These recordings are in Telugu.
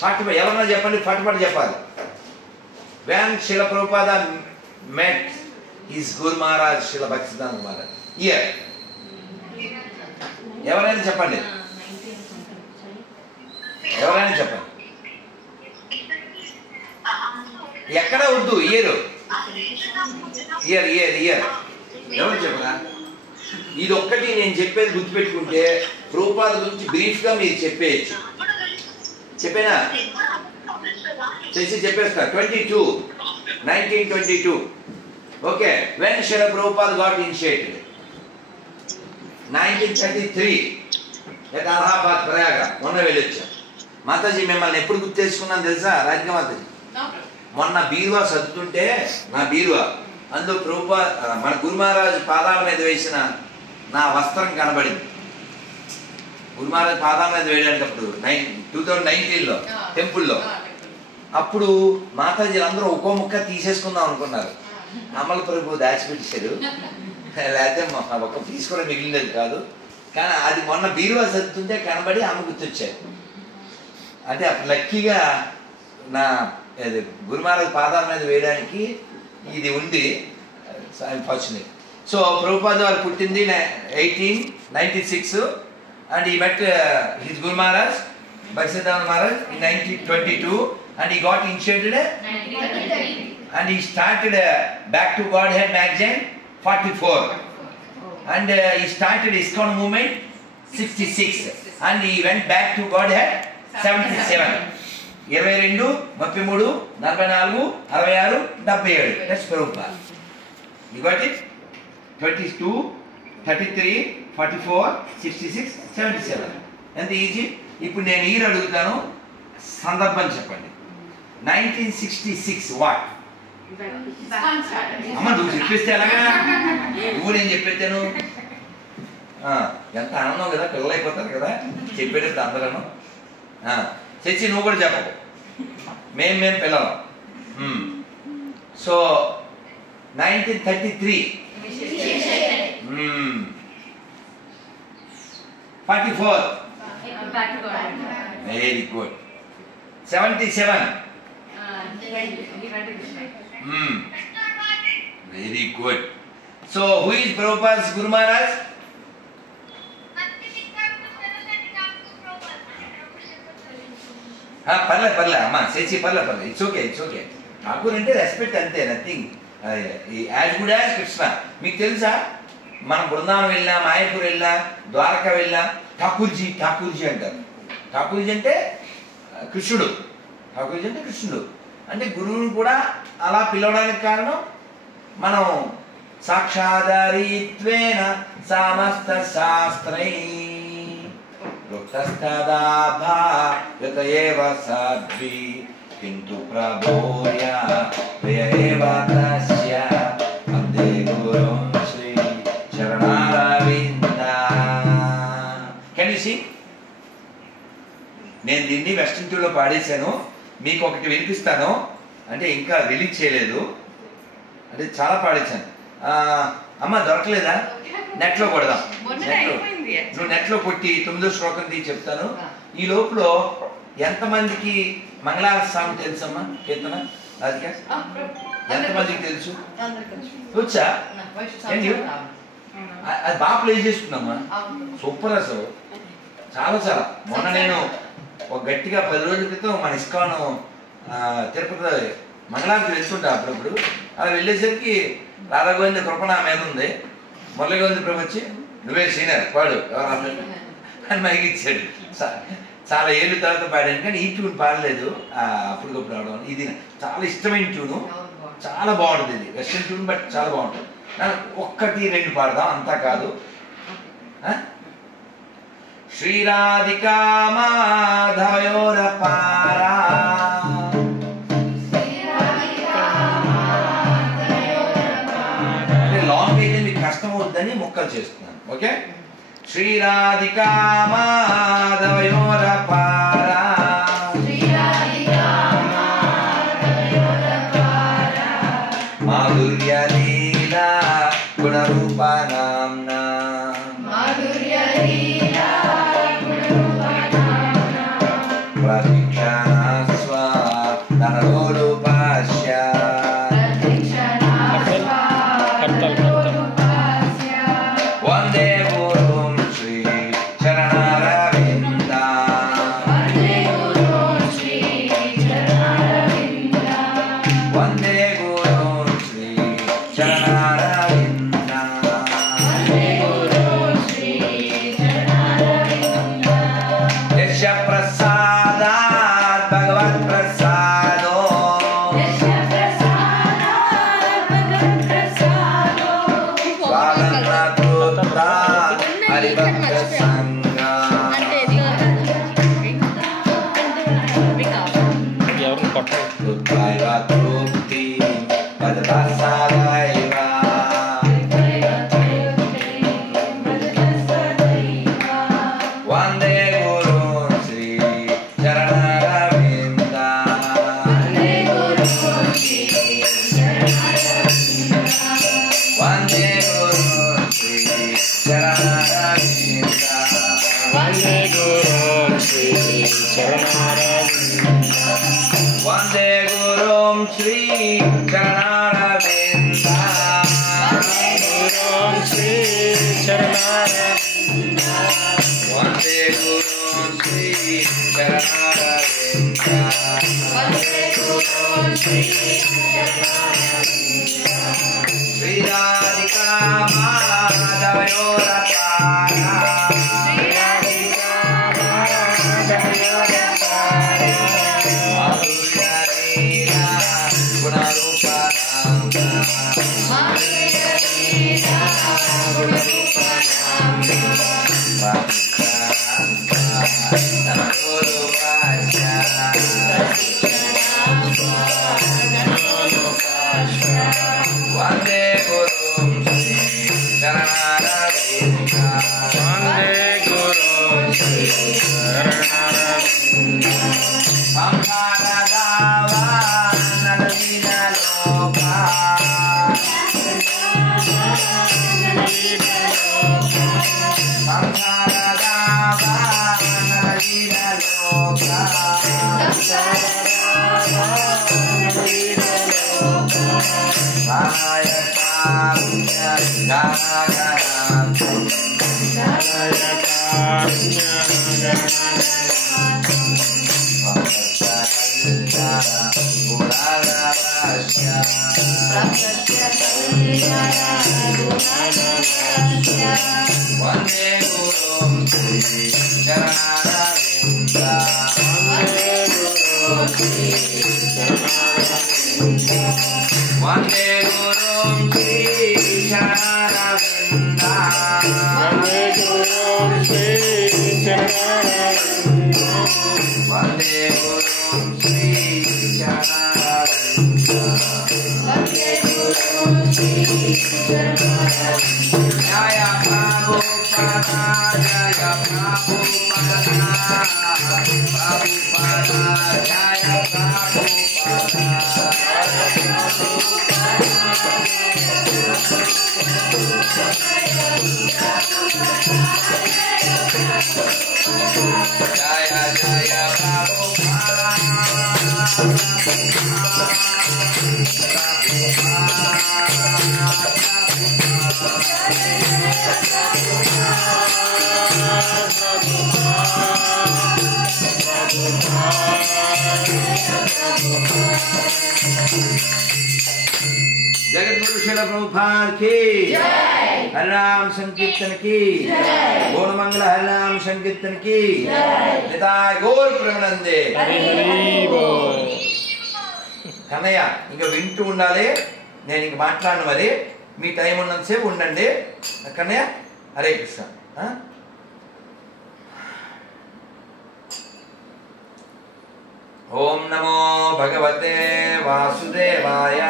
ఫాటిమా ఎవరన్నా చెప్పండి, ఫటాఫట్ చెప్పాలి. When Srila Prabhupada met his Guru Maharaj, Srila Bhaktisiddhanta Maharaj, year ఎవరైనా చెప్పండి, ఎవరైనా చెప్పండి. ఎక్కడ వద్దు, ఇయర్ ఇయర్ ఇయర్ ఇయర్ ఎవరు చెప్పరా? ఇది ఒక్కటి నేను చెప్పేది గుర్తుపెట్టుకుంటే ప్రభుపాద గురించి బ్రీఫ్గా మీరు చెప్పేయచ్చు. చెప్పేనా? చేసి చెప్పేస్తా. 1922 okay. When Srila Prabhupada got initiated 1933 at Allahabad Prayaga. మొన్న వెళ్ళొచ్చాం. మాతాజీ మిమ్మల్ని ఎప్పుడు గుర్తు చేసుకున్నాను తెలుసా రాధికా మాతాజీ? మొన్న బీరువా సర్దుతుంటే నా బీరువా అందులో ప్రభుపాద మన గురు మహారాజ్ పాదాల మీద వేసిన నా వస్త్రం కనబడింది. గురు మహారాజ్ పాదాల మీద వేయడానికి 2019లో టెంపుల్లో. అప్పుడు మాతాజీలు అందరూ ఒక్కో ముక్క తీసేసుకుందాం అనుకున్నారు. అమల ప్రభు దాచిపెట్టారు, లేకపోతే ఒక్క పీస్ కూడా మిగిలినది కాదు. కానీ అది మొన్న బీరువా సర్దుతుంటే కనబడి ఆమె గుర్తొచ్చారు. అంటే అప్పుడు లక్కీగా నా గురు మహారాజ్ పాదాల మీద వేయడానికి ఇది ఉంది. ఫార్చునేట్. సో ప్రభుపాద వారు పుట్టింది 1896 and he met his Guru Maharaj, Bhaktisiddhanta Maharaj in 1922 and he got initiated and he started Back to Godhead magazine 44 and he started ISKCON movement 66 and he went back to Godhead 77. 22, 33, 44, 66, 77. That's Prabhupada. You got it? 22, 33, 44, 66, 77. ఎంత ఈజీ. ఇప్పుడు నేను ఈరు అడుగుతాను, సందర్భం చెప్పండి. 1966 వాట్? అమ్మ నువ్వు చెప్పేస్తే ఎలాగా? నువ్వు నేను చెప్పేస్తాను. ఎంత ఆనందం కదా, పిల్లలు అయిపోతారు కదా చెప్పేటప్పుడు అందరూ. చచ్చి నువ్వు కూడా చెప్పవు, మేము పిల్లలు. So 1933 44 very good. 77 very good. So who is Prabhupada's Guru Maharaj? పర్లే అమ్మా శశి పర్లే. It's okay. ఠాకూర్ అంటే రెస్పెక్ట్ అంతే, nothing. As good as Krishna. మీకు తెలుసా మనం బృందావనం వెళ్ళినా, మాయాపూర్ వెళ్ళినా, ద్వారకా వెళ్ళినా ఠాకూర్జీ అంటారు. ఠాకూర్జీ అంటే కృష్ణుడు. అంటే గురువుని కూడా అలా పిలవడానికి కారణం మనం సాక్షాదారీత్వేన సమస్త శాస్త్రై ృతస్తదాభాయతయేవ సాధ్వి కింటు ప్రభోయ ప్రియయేవ తస్య వందే గురుం శ్రీ చరణారవింద. Can you see? నేను దీన్ని వెస్టర్న్ ట్యూన్లో పాడేశాను. మీకు ఒకటి వినిపిస్తాను, అంటే ఇంకా రిలీజ్ చేయలేదు, అంటే చాలా పాడేశాను. అమ్మ దొరకలేదా? నెట్లో కొడదాం. నువ్వు నెట్లో కొట్టి 9వ శ్లోకం తీసి చెప్తాను. ఈ లోపల ఎంతమందికి మంగళారతి సాంగ్ తెలుసమ్మా? కీర్తన రాధిక ఎంతమందికి తెలుసు? వచ్చా? అది బాగా ప్లే చేసుకున్నామ్మా, సూపర్ అసలు, చాలా. మొన్న నేను ఒక గట్టిగా 10 రోజుల క్రితం మన ఇస్కాన్ తిరుపతి మంగళారతి వెళ్తుంటా అప్పుడప్పుడు. అలా వెళ్ళేసరికి రాధాగోవింద కృప నా మీద ఉంది. మురళీగోవింద ప్రభు వచ్చి నువ్వే సీనియర్ పాడు అని మైకి ఇచ్చాడు. చాలా ఏళ్ళు తర్వాత పాడాను, కానీ ఈ ట్యూన్ పాడలేదు అప్పటికప్పుడు అవడం. ఇది చాలా ఇష్టమైన ట్యూను, చాలా బాగుంటుంది. ఇది వెస్టర్న్ ట్యూన్ బట్ చాలా బాగుంటుంది. ఒక్కటి 2 పాడదాం, అంతా కాదు. శ్రీరాధికా మాధవయోరపారా లాంగ్ అయితే మీకు కష్టం అవుతుందని ముక్కలు చేస్తున్నాను. ఓకే. శ్రీరాధికా మాధవయోరపారా మాధుర్య లీలా గుణరూపనామ్నా ప్రతిక్షణ जगतगुरु श्रील प्रभुपाद की जय। हरिनाम संकीर्तन की जय। गौर मंगल हरिनाम संकीर्तन की जय। निताय गौर प्रेमानंदे हरि हरि बोल। కన్నయ్య ఇంకా వింటూ ఉండాలి, నేను ఇంక మాట్లాడను, మరి మీ టైం ఉన్నంతసేపు ఉండండి కన్నయ్య. హరే కృష్ణ. ఓం నమో భగవతే వాసుదేవాయ.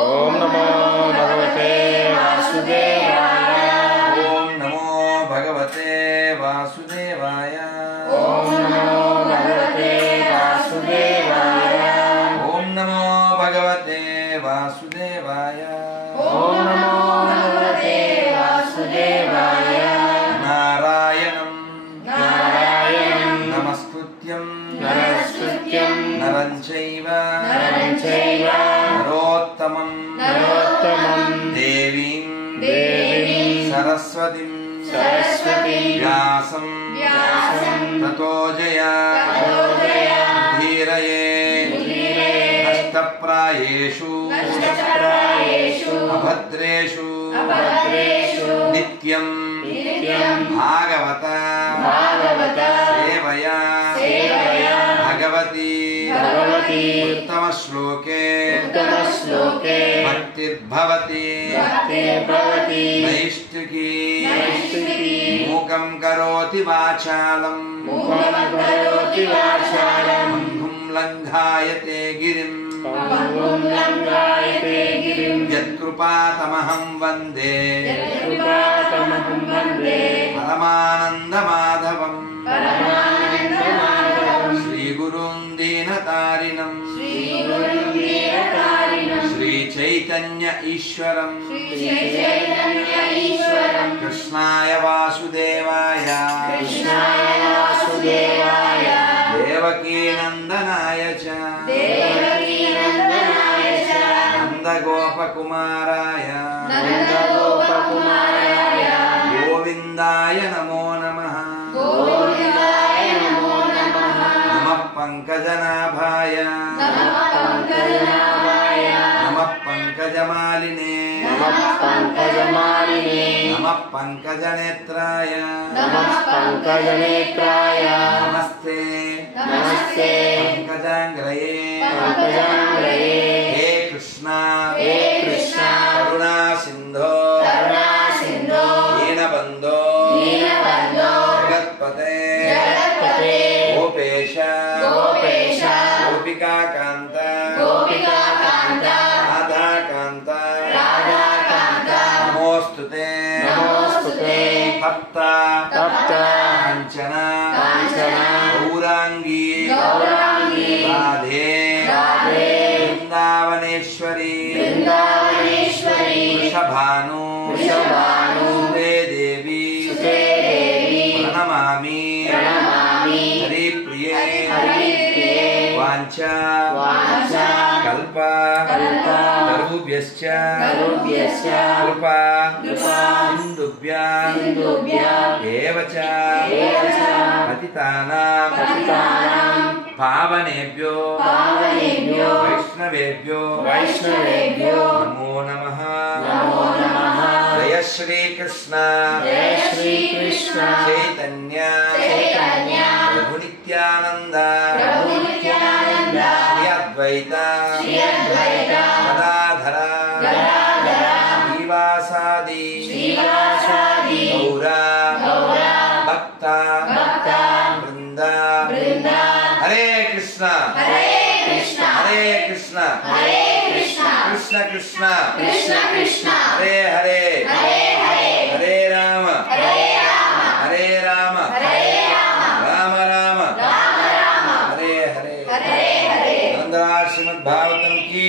ఓం నమో భగవతే వాసుదేవాయ. ఓం నమో భగవతే వాసుదేవాయ. ఓం నమో భగవతే వాసుదేవాయ. ఓం నమో భగవతే వాసుదేవాయ. ఓం నమో భగవతే వాసుదేవాయ. నారాయణం నారాయణం నమస్తుత్యం నరస్తుత్యం నరం చైవ నరోత్తమం దేవీం సరస్వతిం వ్యాసం తతో జయా ధీరయే నష్టప్రాయేషు అభద్రేషు నిత్యం భాగవత సేవయా భగవతి ఉత్తమ శ్లోకే భక్తిర్భవతి నైష్టికీ మూకం కరోతి వాచాలం అంగుం లంఘాయతే గిరిం యత్కృపాతమహం వందే పరమానందమాధవం శ్రీగురుం దీనతారిణం శ్రీచైతన్య ఈశ్వరం కృష్ణాయ వాసుదేవాయ దేవకీనందనాయ చ నందగోపకుమారాయ గోవిందాయ నమో నమః నమః పంకజనాభాయ నమః పంకజమాలినే నమః పంకజనేత్రాయ నమస్తే పంకజాంగ్రయే హే కృష్ణ కరుణా సింధో దీనబంధో జగత్పతే గోపేశ గోపికాకాంత రాధాకాంత నమోస్తుతే తప్త కాంచన గౌరాంగీ రాధే వృందావనేశ్వరి వృషభాను సుతే దేవి ప్రణమామి హరిప్రియే వాంఛా కల్ప తరుభ్యశ్చ కృపా సింధుభ్యాం ఏవ చ పతితానాం పావనేభ్యో వైష్ణవేభ్యో నమో నమః జయ శ్రీకృష్ణ చైతన్య ప్రభు నిత్యానంద శ్రీ అద్వైత గదాధర శ్రీవాసాది గౌరా భక్త బృంద హరే కృష్ణ హరే కృష్ణ కృష్ణ కృష్ణ హరే హరే హరే రామ హరే రామ రామ రామ హరే హరే నందరా శ్రీమద్ భాగవతం కి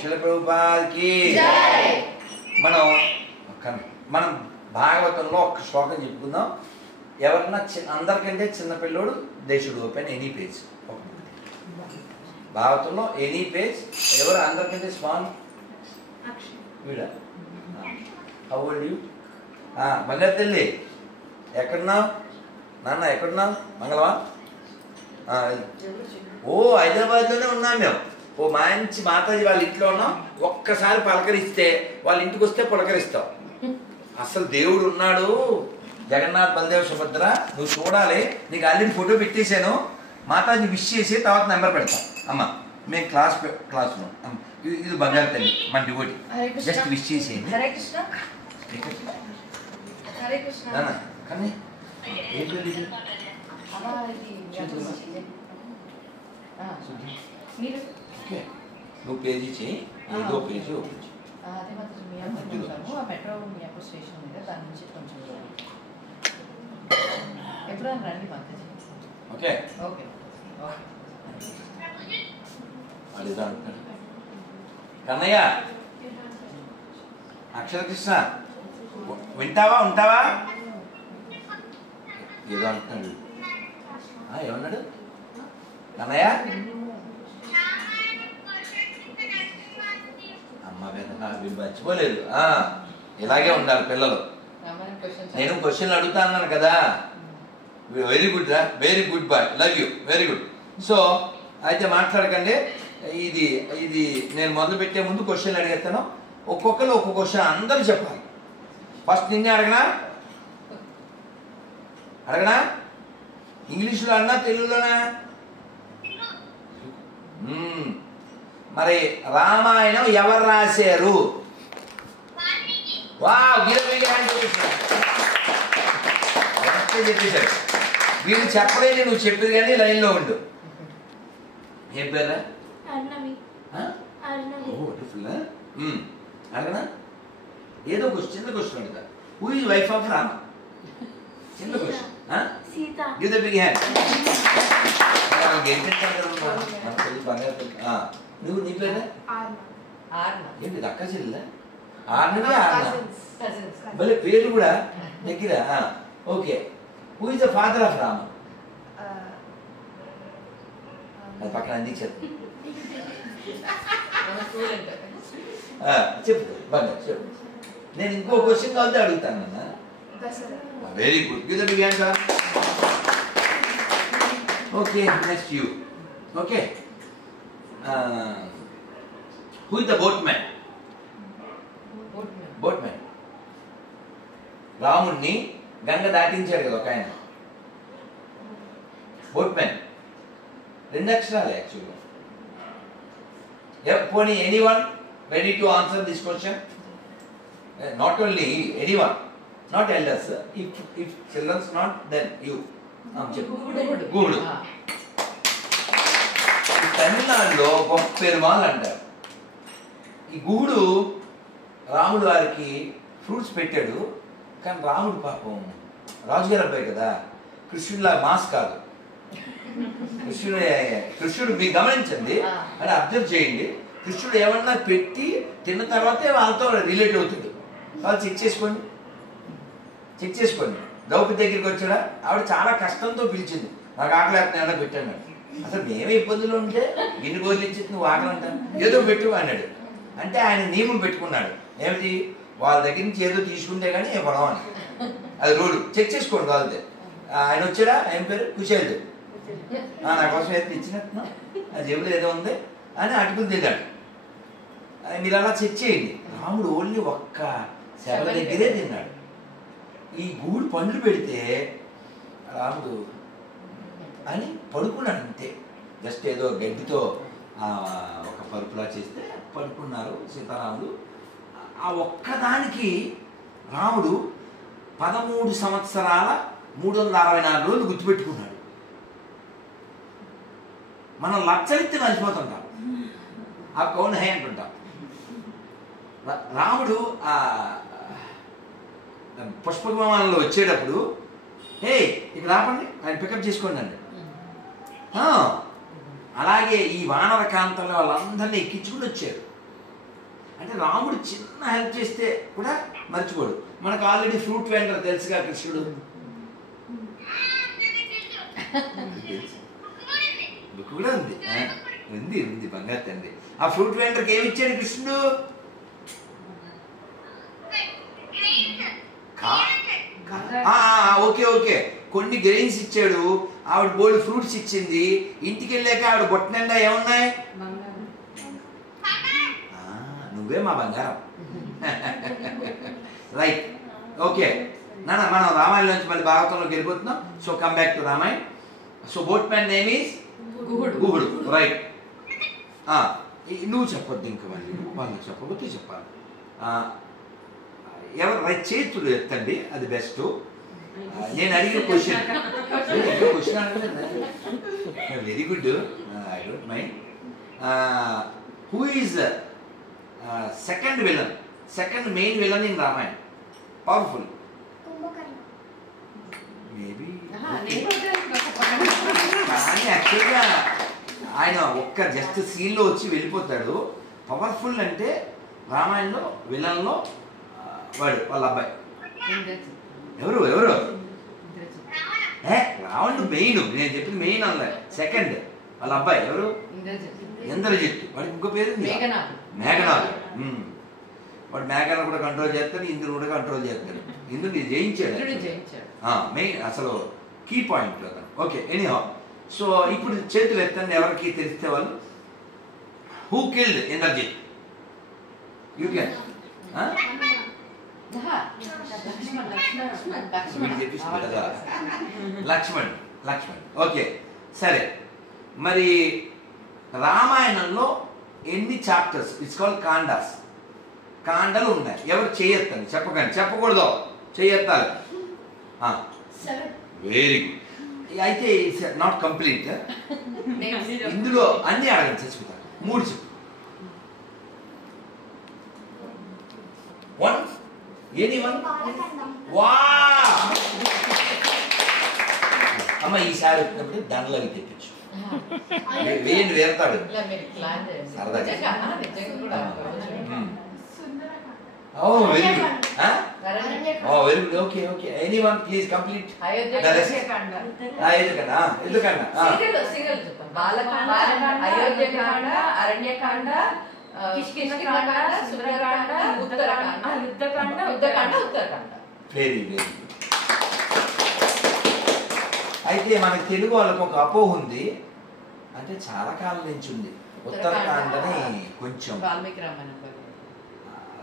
శిల ప్రభుపాద కి మనం భాగవతంలో ఒక శ్లోకం చెప్పుకుందాం. ఎవరన్నా అందరికంటే చిన్న పిల్లోడు they should open any page. భాగవతంలో ఎనీ పేజ్. ఎవరు అందరికంటే స్మాల్? వీడా? How old you? బంగారు తల్లి ఎక్కడున్నావు నాన్న? ఎక్కడున్నావు? మంగళవా? ఓ హైదరాబాద్లోనే ఉన్నాం మేము. ఓ మంచి మాతాజీ వాళ్ళ ఇంట్లో ఉన్నాం. ఒక్కసారి పలకరిస్తే వాళ్ళ ఇంటికి వస్తే పలకరిస్తాం. అసలు దేవుడు ఉన్నాడు. జగన్నాథ్ బలదేవ్ సుభద్ర నువ్వు చూడాలి. నీకు ఆల్రెడీ ఫోటో పెట్టేశాను. మాతాజీ విష్ చేసి తర్వాత నెంబర్ పెడతాం. అమ్మ మేము క్లాస్లో ఇది బంగారు తల్లి మన డివోటి. జస్ట్ విష్ చేసేయండి. కానీ నువ్వు పేజీ చేయి. ఏదో పేజీ ఓపెన్ చేయి. మెట్రో మియాపూర్ స్టేషన్ ఉంది, దాని నుంచి కొంచెం ఎప్పుడైనా రండి మాతాజీ. ఓకే ఓకే కన్నయ్య అక్షర కృష్ణ వింటావా ఉంటావా? ఏదో అంటున్నాడు. ఏమన్నాడు? అన్నయ్య అమ్మ మీరు మర్చిపోలేదు. ఇలాగే ఉండాలి పిల్లలు. నేను క్వశ్చన్లు అడుగుతా అన్నాను కదా. వెరీ గుడ్ రా, very good boy, love you, very good. So అయితే మాట్లాడకండి. ఇది ఇది నేను మొదలు పెట్టే ముందు క్వశ్చన్లు అడిగేస్తాను. ఒక్కొక్కరు ఒక్కొక్క క్వశ్చన్ అందరూ చెప్పాలి. ఫస్ట్ నిన్నే అడగనా ఇంగ్లీష్లో అన్నా తెలుగులోనా? మరి రామాయణం ఎవరు రాశారు? చెప్పేశాడు. వీళ్ళు చెప్పలేదు, నువ్వు చెప్పేది కానీ లైన్లో ఉండు. ఏం పేరా? అడగనా? ఏదో చిన్న క్వశ్చన్ అడుగుతా. Who is wife of Rama? చిన్న question. Give the big hand. నువ్వు నీ పేరు ఏంటి? అక్క చెల్లె ఆర్నవే ఆర్న భలే పేరు కూడా దగ్గర. Okay. Who is the father of Rama? అది పక్కన అందించి చెప్పు బాగా చెప్పు. నేను ఇంకో క్వశ్చన్ కావాలంటే అడుగుతాను అన్న. Very good. Give the big hand. Okay, next you. Okay. Who is the boatman? Boatman రాముణ్ణి గంగ దాటించాడు కదా ఒక ఆయన. బోట్మ్యాన్ 2 అక్షరాలు యాక్చువల్గా. పోనీ anyone ready to answer this question? Not only anyone, not elders. If childrens not, then you. గూడు. తమిళనాడులో గొప్ప పెరుమాల్ అంటారు. ఈ గూడు రాముడు వారికి ఫ్రూట్స్ పెట్టాడు. కానీ రాముడు పాపం రాజుగారు అబ్బాయి కదా, కృష్ణుడిలా మాస్ కాదు. కృష్ణుడు మీరు గమనించండి అని అబ్జర్వ్ చేయండి. కృష్ణుడు ఏమన్నా పెట్టి తిన్న తర్వాతే వాళ్ళతో రిలేట్ అవుతుంది. వాళ్ళు చెక్ చేసుకోండి. ద్రౌపది దగ్గరికి వచ్చాడా? ఆవిడ చాలా కష్టంతో పిలిచింది. నాకు ఆకలి ఏమైనా పెట్టాను. అసలు మేమే ఇబ్బందులు ఉంటే గిన్నె గోధులు ఇచ్చి నువ్వు ఆకలి అంటాను, ఏదో పెట్టు అన్నాడు. అంటే ఆయన నియమం పెట్టుకున్నాడు. ఏమిటి? వాళ్ళ దగ్గర నుంచి ఏదో తీసుకుంటే కానీ ఇవ్వడం అని. అది రూల్. చెక్ చేసుకోండి వాళ్ళదే. ఆయన వచ్చాడా? ఆయన పేరు కుశేలుడు. నా కోసం ఏదో ఇచ్చినట్టు ఆ జేబులో ఏదో ఉంది అని అటుకులు తిన్నాడు. మీరు అలా చెక్ చేయండి. రాముడు ఓన్లీ ఒక్క శవ దగ్గరే తిన్నాడు. ఈ గూడు పండ్లు పెడితే రాముడు అని పడుకున్నాడు అంతే. జస్ట్ ఏదో గడ్డితో ఒక పరుపులా చేస్తే పడుకున్నారు సీతారాముడు. ఆ ఒక్కదానికి రాముడు 13 సంవత్సరాల 364 రోజులు గుర్తుపెట్టుకున్నాడు. మనం లక్షలిత్తి మర్చిపోతుంటాం. ఆ కౌన్ హై అంటుంటాం. రాముడు ఆ పుష్పక విమానంలో వచ్చేటప్పుడు ఇక్కడ రాపండి, ఆయన పికప్ చేసుకోండి అండి. అలాగే ఈ వానర కాంతలో వాళ్ళందరినీ ఎక్కించుకుని వచ్చారు. అంటే రాముడు చిన్న హెల్ప్ చేస్తే కూడా మర్చిపోడు. మనకు ఆల్రెడీ ఫ్రూట్ వెండర్ తెలుసుగా కృష్ణుడు. బుక్ కూడా ఉంది. ఉంది బంగారు తండ్రి. ఆ ఫ్రూట్ వెండర్కి ఏమి ఇచ్చాడు కృష్ణుడు? ఓకే, కొన్ని గ్రెయిన్స్ ఇచ్చాడు. ఆవిడ బోల్డ్ ఫ్రూట్స్ ఇచ్చింది. ఇంటికి వెళ్ళాక ఆవిడ బొట్ట నిండా ఏమున్నాయి? నువ్వే మా బంగారం. రైట్. ఓకే నాన్న, మనం రామాయణం నుంచి మళ్ళీ భాగవతంలోకి వెళ్ళిపోతున్నాం. So come back to Ramayan. So boatman name is Guhudu. Right. నువ్వు చెప్పొద్దు, ఇంకా మళ్ళీ వాళ్ళు చెప్పబోతే చెప్పాలి. ఎవరు రైట్ చేతులు ఎత్తండి, అది బెస్ట్. నేను అడిగిన question very good, I don't mind. Who is second villain, second main villain in Ramayana? Powerful maybe. కానీ యాక్చువల్గా ఆయన ఒక్క జస్ట్ సీన్లో వచ్చి వెళ్ళిపోతాడు. పవర్ఫుల్ అంటే రామాయణంలో విలన్లో వాళ్ళ అబ్బాయి ఎవరు రావణుడు మెయిన్. నేను చెప్పిన మెయిన్ అన్న సెకండ్ వాళ్ళ అబ్బాయి ఎవరు? ఇంద్రజిత్. ఇంద్రజిత్. వాడికి ఇంకో పేరు ఉంది, మేఘనాథ్. వాడు మేఘాలను కూడా కంట్రోల్ చేస్తాడు, ఇంద్రుడు కూడా కంట్రోల్ చేస్తాడు. ఇంద్రుడు జయించాడు. మెయిన్ అసలు కీ పాయింట్ అతను. Okay, anyhow. సో ఇప్పుడు చేతులు ఎత్తండి ఎవరికి తెలిస్తే వాళ్ళు. Who killed Indrajit? You can. చెప్పిస్తుంది కదా, లక్ష్మణ్. ఓకే సరే. మరి రామాయణంలో ఎన్ని చాప్టర్స్? It's called kandas. కాండలు ఉన్నాయి. ఎవరు చేయొద్దండి, చెప్పకండి, చెప్పకూడదు, చేయొత్తాలి. Very good. అయితే ఇట్స్ నాట్ కంప్లీట్. ఇందులో అన్ని అడగండి, చచ్చిపోతారు. 3 చెప్పు. 1 ఎనీవన్? వా అమ్మ ఈసారి వచ్చినప్పుడు దండలు అవి తెప్పించు. వేయండి, వేరుతాడు సరదాగా. Oh, very good. Huh? Oh, very good. Okay. Anyone, please complete. Ayodhyakanda. Balakanda, Ayodhyakanda, Aranyakanda, Kishkinakanda, Sundarakanda, Uttarakanda. Uttarakanda. Very good. అయితే మనకి తెలుగు వాళ్ళకి ఒక అపోహ ఉంది, అంటే చాలా కాలం నుంచి ఉంది. ఉత్తరాఖండని కొంచెం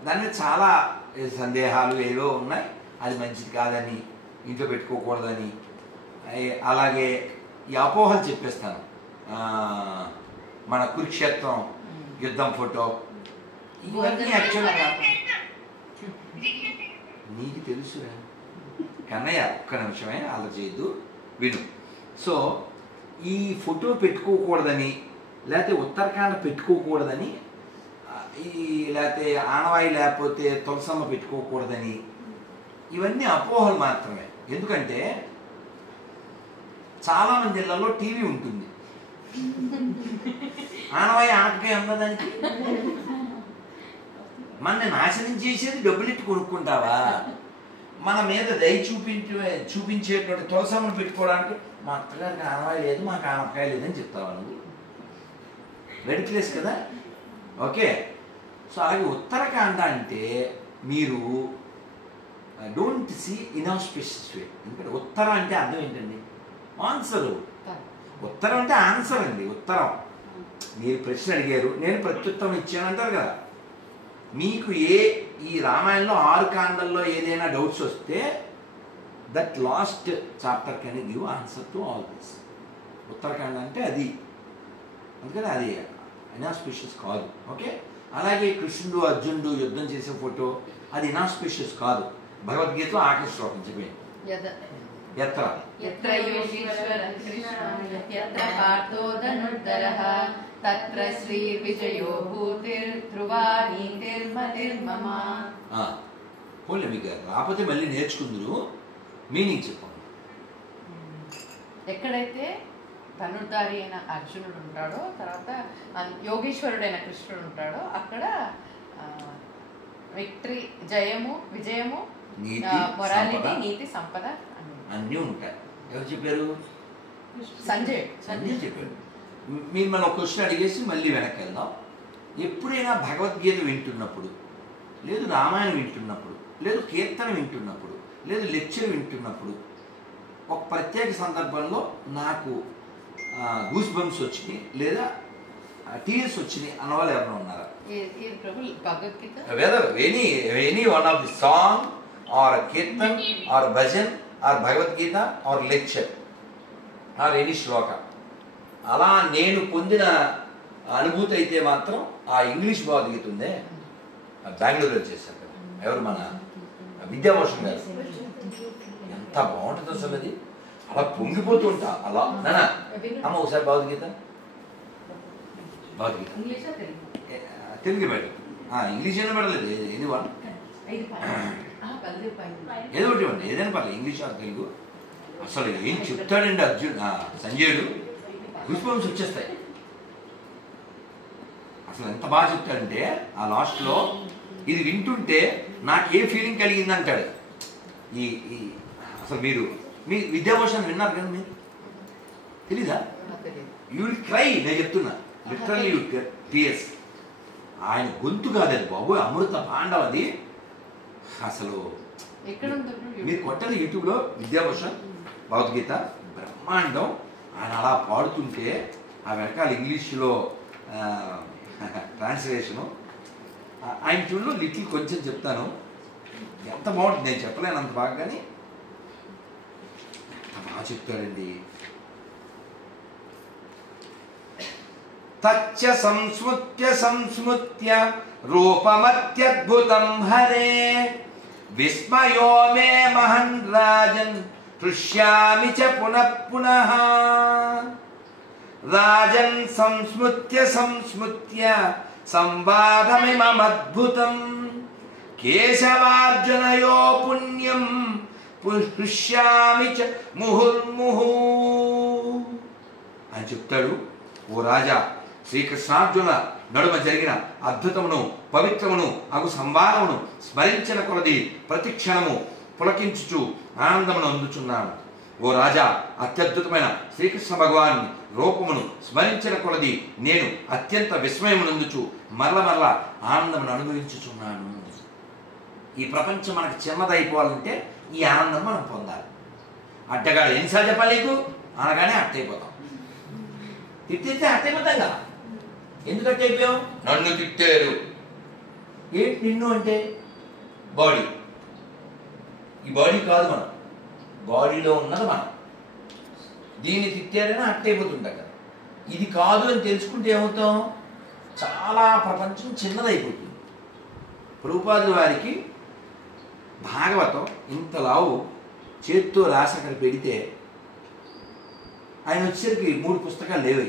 దాన్ని చాలా సందేహాలు ఏవో ఉన్నాయి. అది మంచిది కాదని, ఇంట్లో పెట్టుకోకూడదని, అలాగే ఈ అపోహలు చెప్పేస్తాను. మన కురుక్షేత్రం యుద్ధం ఫోటో ఇవన్నీ యాక్చువల్గా నీకు తెలుసురా కన్నయ్య, ఒక్క నిమిషమే అలా చేయొద్దు, విను. సో ఈ ఫోటో పెట్టుకోకూడదని, లేకపోతే ఉత్తరాఖండ పెట్టుకోకూడదని, లేకపోతే ఆనవాయి లేకపోతే తులసమ్మ పెట్టుకోకూడదని, ఇవన్నీ అపోహలు మాత్రమే. ఎందుకంటే చాలా మంది ఇళ్లలో టీవీ ఉంటుంది, ఆనవాయి ఆనకాయ ఉన్నదానికి. మన నాశనం చేసేది డబ్బులెట్టి కొనుక్కుంటావా? మన మీద దయ చూపించేటువంటి తులసమ్మను పెట్టుకోవడానికి మా అత్తగారికి ఆనవాయి లేదు, మాకు ఆనపకాయ లేదని చెప్తావా నువ్వు? రెడిక్లెస్ కదా. ఓకే. సో అలాగే ఉత్తరాఖండ అంటే మీరు డోంట్ సీ ఇన్ఆస్పిషియస్ వే. ఎందుకంటే ఉత్తరం అంటే అర్థం ఏంటండి? ఆన్సరు. ఉత్తరం అంటే ఆన్సర్ అండి. ఉత్తరం మీరు ప్రశ్న అడిగారు, నేను ప్రత్యుత్తరం ఇచ్చాను అంటారు కదా. మీకు ఈ రామాయణంలో 6 కాండల్లో ఏదైనా డౌట్స్ వస్తే that last chapter can give answer to all this. Uttarakhand అంటే అది, అందుకని అది ఇనాస్పిషియస్ కాదు. ఓకే. అలాగే కృష్ణుడు అర్జునుడు యుద్ధం చేసే ఫోటో అది ఇనాస్పిషియస్ కాదు. భగవద్గీతలో ఆఖరి శ్లోకం చెప్పండి. ఎత్ర తత్ర శ్రీ విజయో భూతిర్ ధ్రువానీతిర్మతిర్మమ. పోలే మీకు రాకపోతే మళ్ళీ నేర్చుకుందరు, మీనింగ్ చెప్పండి. ఎక్కడైతే ధనుర్ధారి అయిన అర్జునుడు ఉంటాడో, తర్వాత యోగేశ్వరుడైన కృష్ణుడు ఉంటాడో, అక్కడ విక్టరీ, జయము, విజయము, మొరాలిటీ, నీతి, సంపద అన్నీ ఉంటాయి. ఎవరు చెప్పారు? సంజయ్ చెప్పారు. మిమ్మల్ని ఒక క్వశ్చన్ అడిగేసి మళ్ళీ వెనక్కి వెళ్దాం. ఎప్పుడైనా భగవద్గీత వింటున్నప్పుడు, లేదు రామాయణం వింటున్నప్పుడు, లేదు కీర్తన వింటున్నప్పుడు, లేదు లెక్చర్ వింటున్నప్పుడు, ఒక ప్రత్యేక సందర్భంలో నాకు గూస్ బంప్స్ వచ్చినాయి లేదా టీయర్స్ వచ్చినాయి అన్నవాళ్ళు ఎవరైనా ఉన్నారా? Whether any one of the song or kirtan or bhajan or Bhagavad Gita or lecture or any shloka, అలా నేను పొందిన అనుభూతి అయితే మాత్రం ఆ ఇంగ్లీష్ భగవద్గీత ఉందే, బెంగళూరులో చేశారు కదా, ఎవరు మన విద్యాభూషణ్ గారు. ఎంత బాగుంటుంది అసలు అది, అలా పొంగిపోతూ ఉంటా అలా. నానా అమ్మ ఒకసారి భగవద్గీత తెలుగు మేడం, ఇంగ్లీష్ అయినా పడలేదు, ఎనీ వన్ ఏదో ఒకటి ఇవ్వండి, ఏదైనా పర్లేదు, ఇంగ్లీష్ ఆర్ తెలుగు. అసలు ఏం చెప్తాడండి సంజయుడు, గూస్బంప్స్ వచ్చేస్తాయి. అసలు ఎంత బాగా చెప్తాడంటే ఆ లాస్ట్లో ఇది వింటుంటే నాకు ఏ ఫీలింగ్ కలిగింది అంటాడు. ఈ అసలు మీరు మీ విద్యాభూషణ్ విన్నారు కదా, మీరు తెలీదా? You will cry. నేను చెప్తున్నా లిటరల్లీ యూ టీయర్స్. ఆయన గొంతు కాదండి బాబు, అమృత పాండవ అది. అసలు మీరు కొట్టండి యూట్యూబ్లో విద్యాభూషణ్ భగవద్గీత బ్రహ్మాండం. ఆయన అలా పాడుతుంటే ఆ వెనకాల ఇంగ్లీష్లో ట్రాన్స్లేషను. ఆయన చూడలో లిటిల్ కొంచెం చెప్తాను, ఎంత బాగుంటుంది. నేను చెప్పలేను అంత బాగా, కానీ ఎంత బాగా చెప్తాడండి. తచ్చ సంస్మృత్య సంస్మృత్య రూపమత్యద్భుతం హరే విస్మయో మే మహన్ రాజన్ హృష్యామి చ పునః పునః. రాజన్ సంస్మృత్య సంస్మృత్య సంవాదమిమద్భుతం కేశవార్జునయో పుణ్యం హృష్యామి చ ముహుర్ముహు అని చెప్తాడు. ఓ రాజా, శ్రీకృష్ణార్జున నడుమ జరిగిన అద్భుతమును పవిత్రమును అగు సంవాదమును స్మరించిన కొలది ప్రతి క్షణము పులకించుచు ఆనందమును అందుచున్నాను. ఓ రాజా, అత్యద్భుతమైన శ్రీకృష్ణ భగవాన్ రూపమును స్మరించిన కొలది నేను అత్యంత విస్మయమునందుచు మరల మరల ఆనందమును అనుభవించుచున్నాను. ఈ ప్రపంచం మనకు చిన్నదైపోవాలంటే ఈ ఆనందం మనం పొందాలి. అడ్డగా ఎన్నిసార్లు చెప్పాలి నీకు అనగానే అట్టయిపోతాం. తిట్టితే అట్టయిపోతాం కదా. ఎందుకు అట్టయిపోయాం? నన్ను తిట్టారు. ఏంటి నిన్ను అంటే? బాడీ. ఈ బాడీ కాదు మనం, బాడీలో ఉన్నది మనం. దీన్ని తిట్టారని అట్టయిపోతుంటాం కదా. ఇది కాదు అని తెలుసుకుంటే ఏమవుతాం? చాలా ప్రపంచం చిన్నదైపోతుంది. ప్రభుపాదుల వారికి భాగవతం ఇంతలావు చేత్తో రాసి అక్కడ పెడితే ఆయన వచ్చేసరికి 3 పుస్తకాలు లేవు.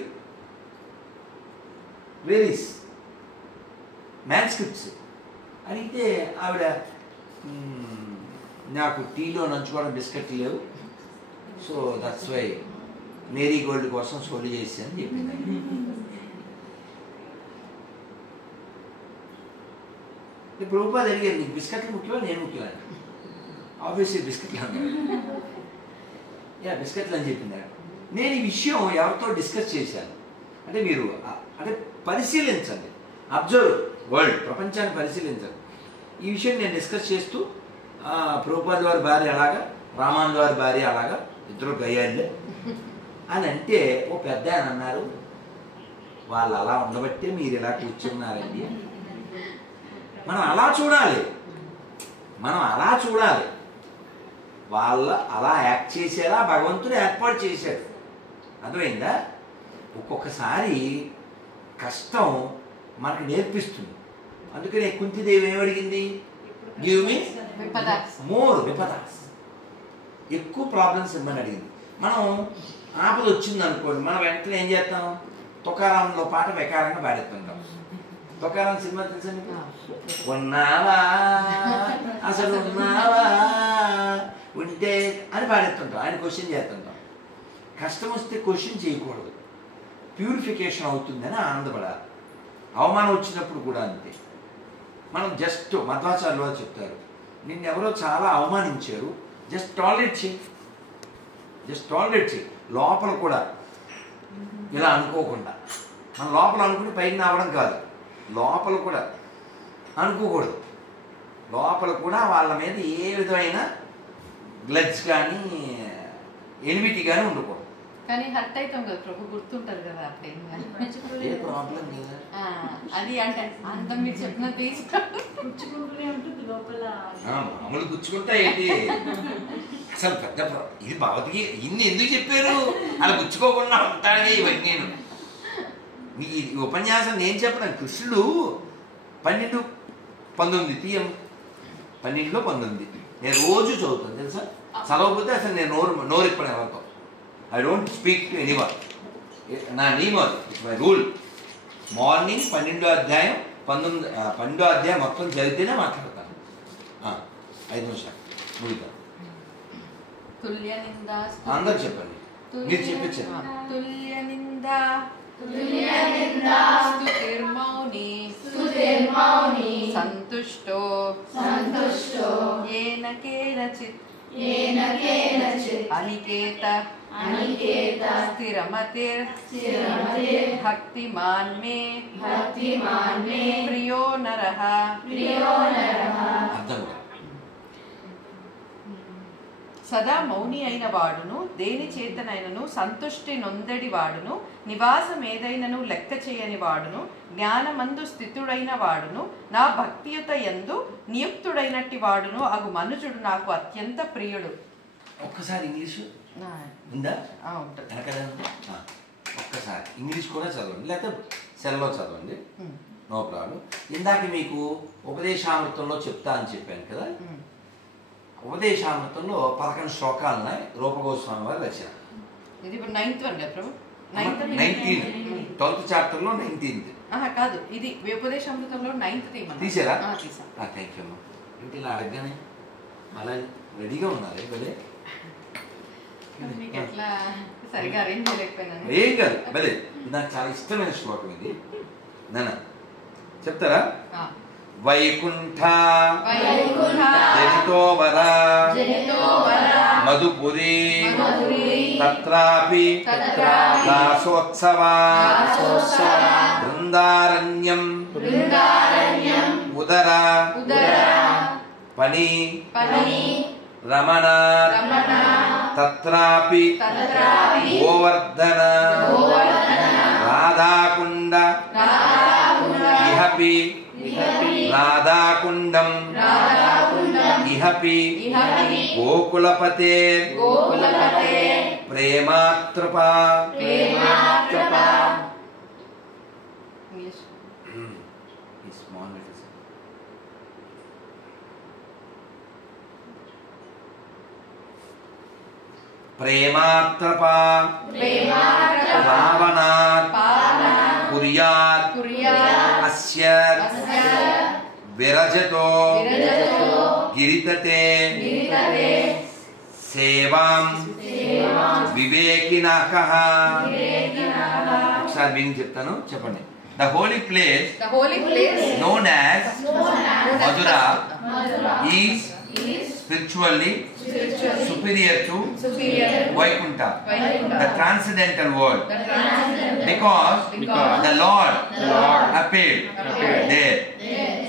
Various manuscripts. అడిగితే ఆవిడ నాకు టీలో నంచుకోవడం బిస్కెట్లు లేవు, so that's why marigold కోసం సోల్డ్ చేశాను చెప్పింది. ప్రభుపాద అడిగారు, నీకు బిస్కెట్లు ముఖ్యమా నేను ముఖ్యమా? ఆబ్వియస్లీ బిస్కెట్లు అన్నాడు. బిస్కెట్లు అని చెప్పింది. నేను ఈ విషయం ఎవరితో డిస్కస్ చేశాను అంటే, మీరు అంటే పరిశీలించండి, అబ్జర్వ్ వరల్డ్, ప్రపంచాన్ని పరిశీలించండి. ఈ విషయం నేను డిస్కస్ చేస్తూ ప్రభుపాద వారి భార్య అలాగా, రామానుజ వారి భార్య అలాగా, ఇద్దరు గయ్యాళ్ళే అని అంటే, ఓ పెద్ద అని అన్నారు, వాళ్ళు అలా ఉండబట్టే మీరు ఇలా కూర్చున్నారండి. మనం అలా చూడాలి, మనం అలా చూడాలి. వాళ్ళ అలా యాక్ట్ చేసేలా భగవంతుడు ఏర్పాటు చేశాడు. అర్థమైందా? ఒక్కొక్కసారి కష్టం మనకు నేర్పిస్తుంది. అందుకనే కుంతిదేవి ఏమడిగింది? గివ్ మీ మోర్ విపదాస్, ఎక్కువ ప్రాబ్లమ్స్ ఇవ్వమని అడిగింది. మనం ఆపద వచ్చింది అనుకోండి, మనం వెంటనే ఏం చేస్తాం? తుకారాంలో పాట వెకారంగా పాడేస్తుంటాం. తుకారాం సినిమా తెలుసా నీకు? ఉన్నావా అసలు ఉన్నావా ఉంటే అని పాడేస్తుంటాం. ఆయన క్వశ్చన్ చేస్తుంటాం. కష్టం వస్తే క్వశ్చన్ చేయకూడదు, ప్యూరిఫికేషన్ అవుతుందని ఆనందపడాలి. అవమానం వచ్చినప్పుడు కూడా అంతే. మనం జస్ట్ మధ్వాచార్యులు చెప్తారు, నిన్నెవరో చాలా అవమానించారు, జస్ట్ టాలరేట్ చేయి, జస్ట్ టాలరేట్ చేయి. లోపల కూడా ఇలా అనుకోకుండా, మన లోపల అనుకుని పైకి రావడం కాదు, లోపల కూడా అనుకోకూడదు. లోపల కూడా వాళ్ళ మీద ఏ విధమైన గ్లడ్స్ కానీ ఎనిమిటీ కానీ ఉండకూడదు. కానీ హర్ట్ అవుతాం కదా ప్రభు, గుర్తుంటారు కదా అప్పుడేం ఏ ప్రాబ్లం లేదా? అది అంటే అంత మీరు చెప్పిన గుచ్చుకుంటూనే ఉంటుంది లోపల. మామూలు గుచ్చుకుంటా ఏంటి అసలు పెద్ద ఇది భగవద్గీత ఇన్ని ఎందుకు చెప్పారు? అలా గుచ్చుకోకుండా ఉంటానే ఇవన్నీ. నేను మీకు ఈ ఉపన్యాసం నేను చెప్పను. కృష్ణుడు 12-19 తీయం, 12లో 19 నేను రోజు చదువుతాను తెలుసా. చదవకపోతే అసలు నేను నోరు ఇప్పను ఎవరితో. I don't speak to anyone. నా నియమం, ఇట్స్ మై రూల్. మార్నింగ్ 12వ అధ్యాయం 12వ అధ్యాయం మొత్తం చదివితేనే మాట్లాడతాను. 5 నిమిషాలు ముగిద్దాం. అందరు చెప్పండి, మీరు చెప్పించారు. సంతుష్టో ఏన కేనచిత్ అనికేత స్థిరమతిర్ భక్తిమాన్ మే ప్రియో నరః. అర్థం కాదు. సదా మౌని అయిన వాడును, దేని చేతనైనను సంతుష్టి నొందడి వాడును, నివాసం ఏదైనను లెక్క చేయని వాడును, జ్ఞానమందు స్థితుడైన వాడును, నా భక్తియుత యందు నియుక్తుడైనట్టి వాడును అగు మనుజుడు నాకు అత్యంత ప్రియుడు. ఒక్కసారి ఇంగ్లీషు ఉందా? ఉంటుంది. వెనకదా ఉందా? ఒక్కసారి ఇంగ్లీష్ కూడా చదవండి, లేకపోతే సెల్లో చదవండి, నో ప్రాబ్లం. ఇందాక మీకు ఉపదేశామృతంలో చెప్తా అని చెప్పాను కదా. ఉపదేశామృతంలో 11 శ్లోకాలు ఉన్నాయి. రూపగోస్వామి వారి రచన. ఇది ఇప్పుడు 9th వన్ కదా ప్రభు? 12th చాప్టర్లో 19th. కాదు, ఇది ఉపదేశామృతంలో 9th థీమ్. తీసారా? తీసాం. థ్యాంక్ యూ అమ్మా. ఏంటి ఇలా అడగగానే అలా రెడీగా ఉన్నారు భలే. మీకు ఎట్లా సరిగా అరేంజ్ చేయలేకపోయినాను. ఏం కాదు భలే. నాకు చాలా ఇష్టమైన శ్లోకం ఇది. నాన్న చెప్తారా? వైకుంఠ జనితోవర మధుపురి తత్రాపి రాసోత్సవ బృందారణ్యం ఉదర పని రమణ తత్రాపి గోవర్ధన రాధాకుండ ఇహపి రాధాకుండం ఇహపి గోకులపతే ప్రేమాత్రపా. ప్రేమాత్రపా రావణాత్ కుర్యాత్ అస్య విరజతో గిరితతే సేవాం వివేకినః. ఒకసారి విని చెప్తాను, చెప్పండి. The holy place known as Madura is spiritually superior to Vaikuntha, the transcendental world, because the Lord appeared there,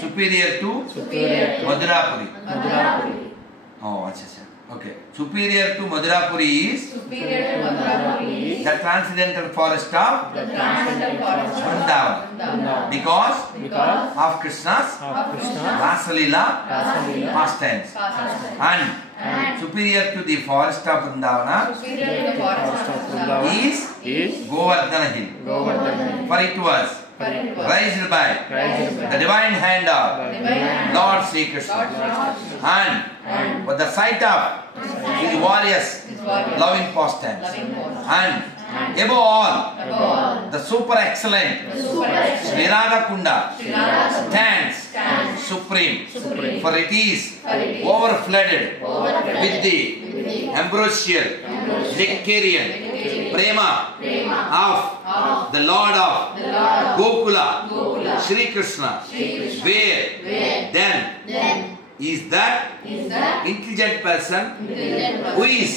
superior to Madurapuri. Oh, acha. Okay. Superior to Madurapuri is the transcendental forest of Vrindavan, because of Krishna's Rasalila pastimes. And superior to the forest of Vrindavana is Govardhana hill, for it was raised by the divine hand of Lord Sri Krishna, and with the sight of his warriors loving pastimes, and above all the super excellent Sri Radha Kunda stands supreme, for it is overflooded with the ambrosial nectarian prema of the Lord of Gokula, Sri Krishna. Where then is that intelligent person who is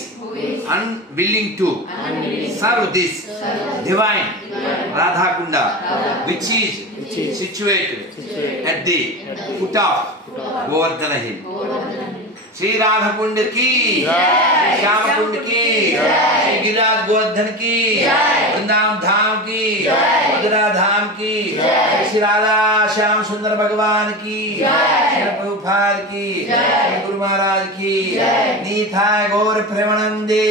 unwilling to serve this divine Radha Kunda, which is situated at the foot of Govardhana hill. Sri Radha Kunda ki, Shyama Kunda ki, Sri Giriraj Govardhan ki, Vrindavan Dham ki, Madura Dham ki, Sri Radha Shyam Sundar Bhagavan ki, Sri Prabhupada ki, Sri Guru Maharaj ki, Nithai Gaur Premanande.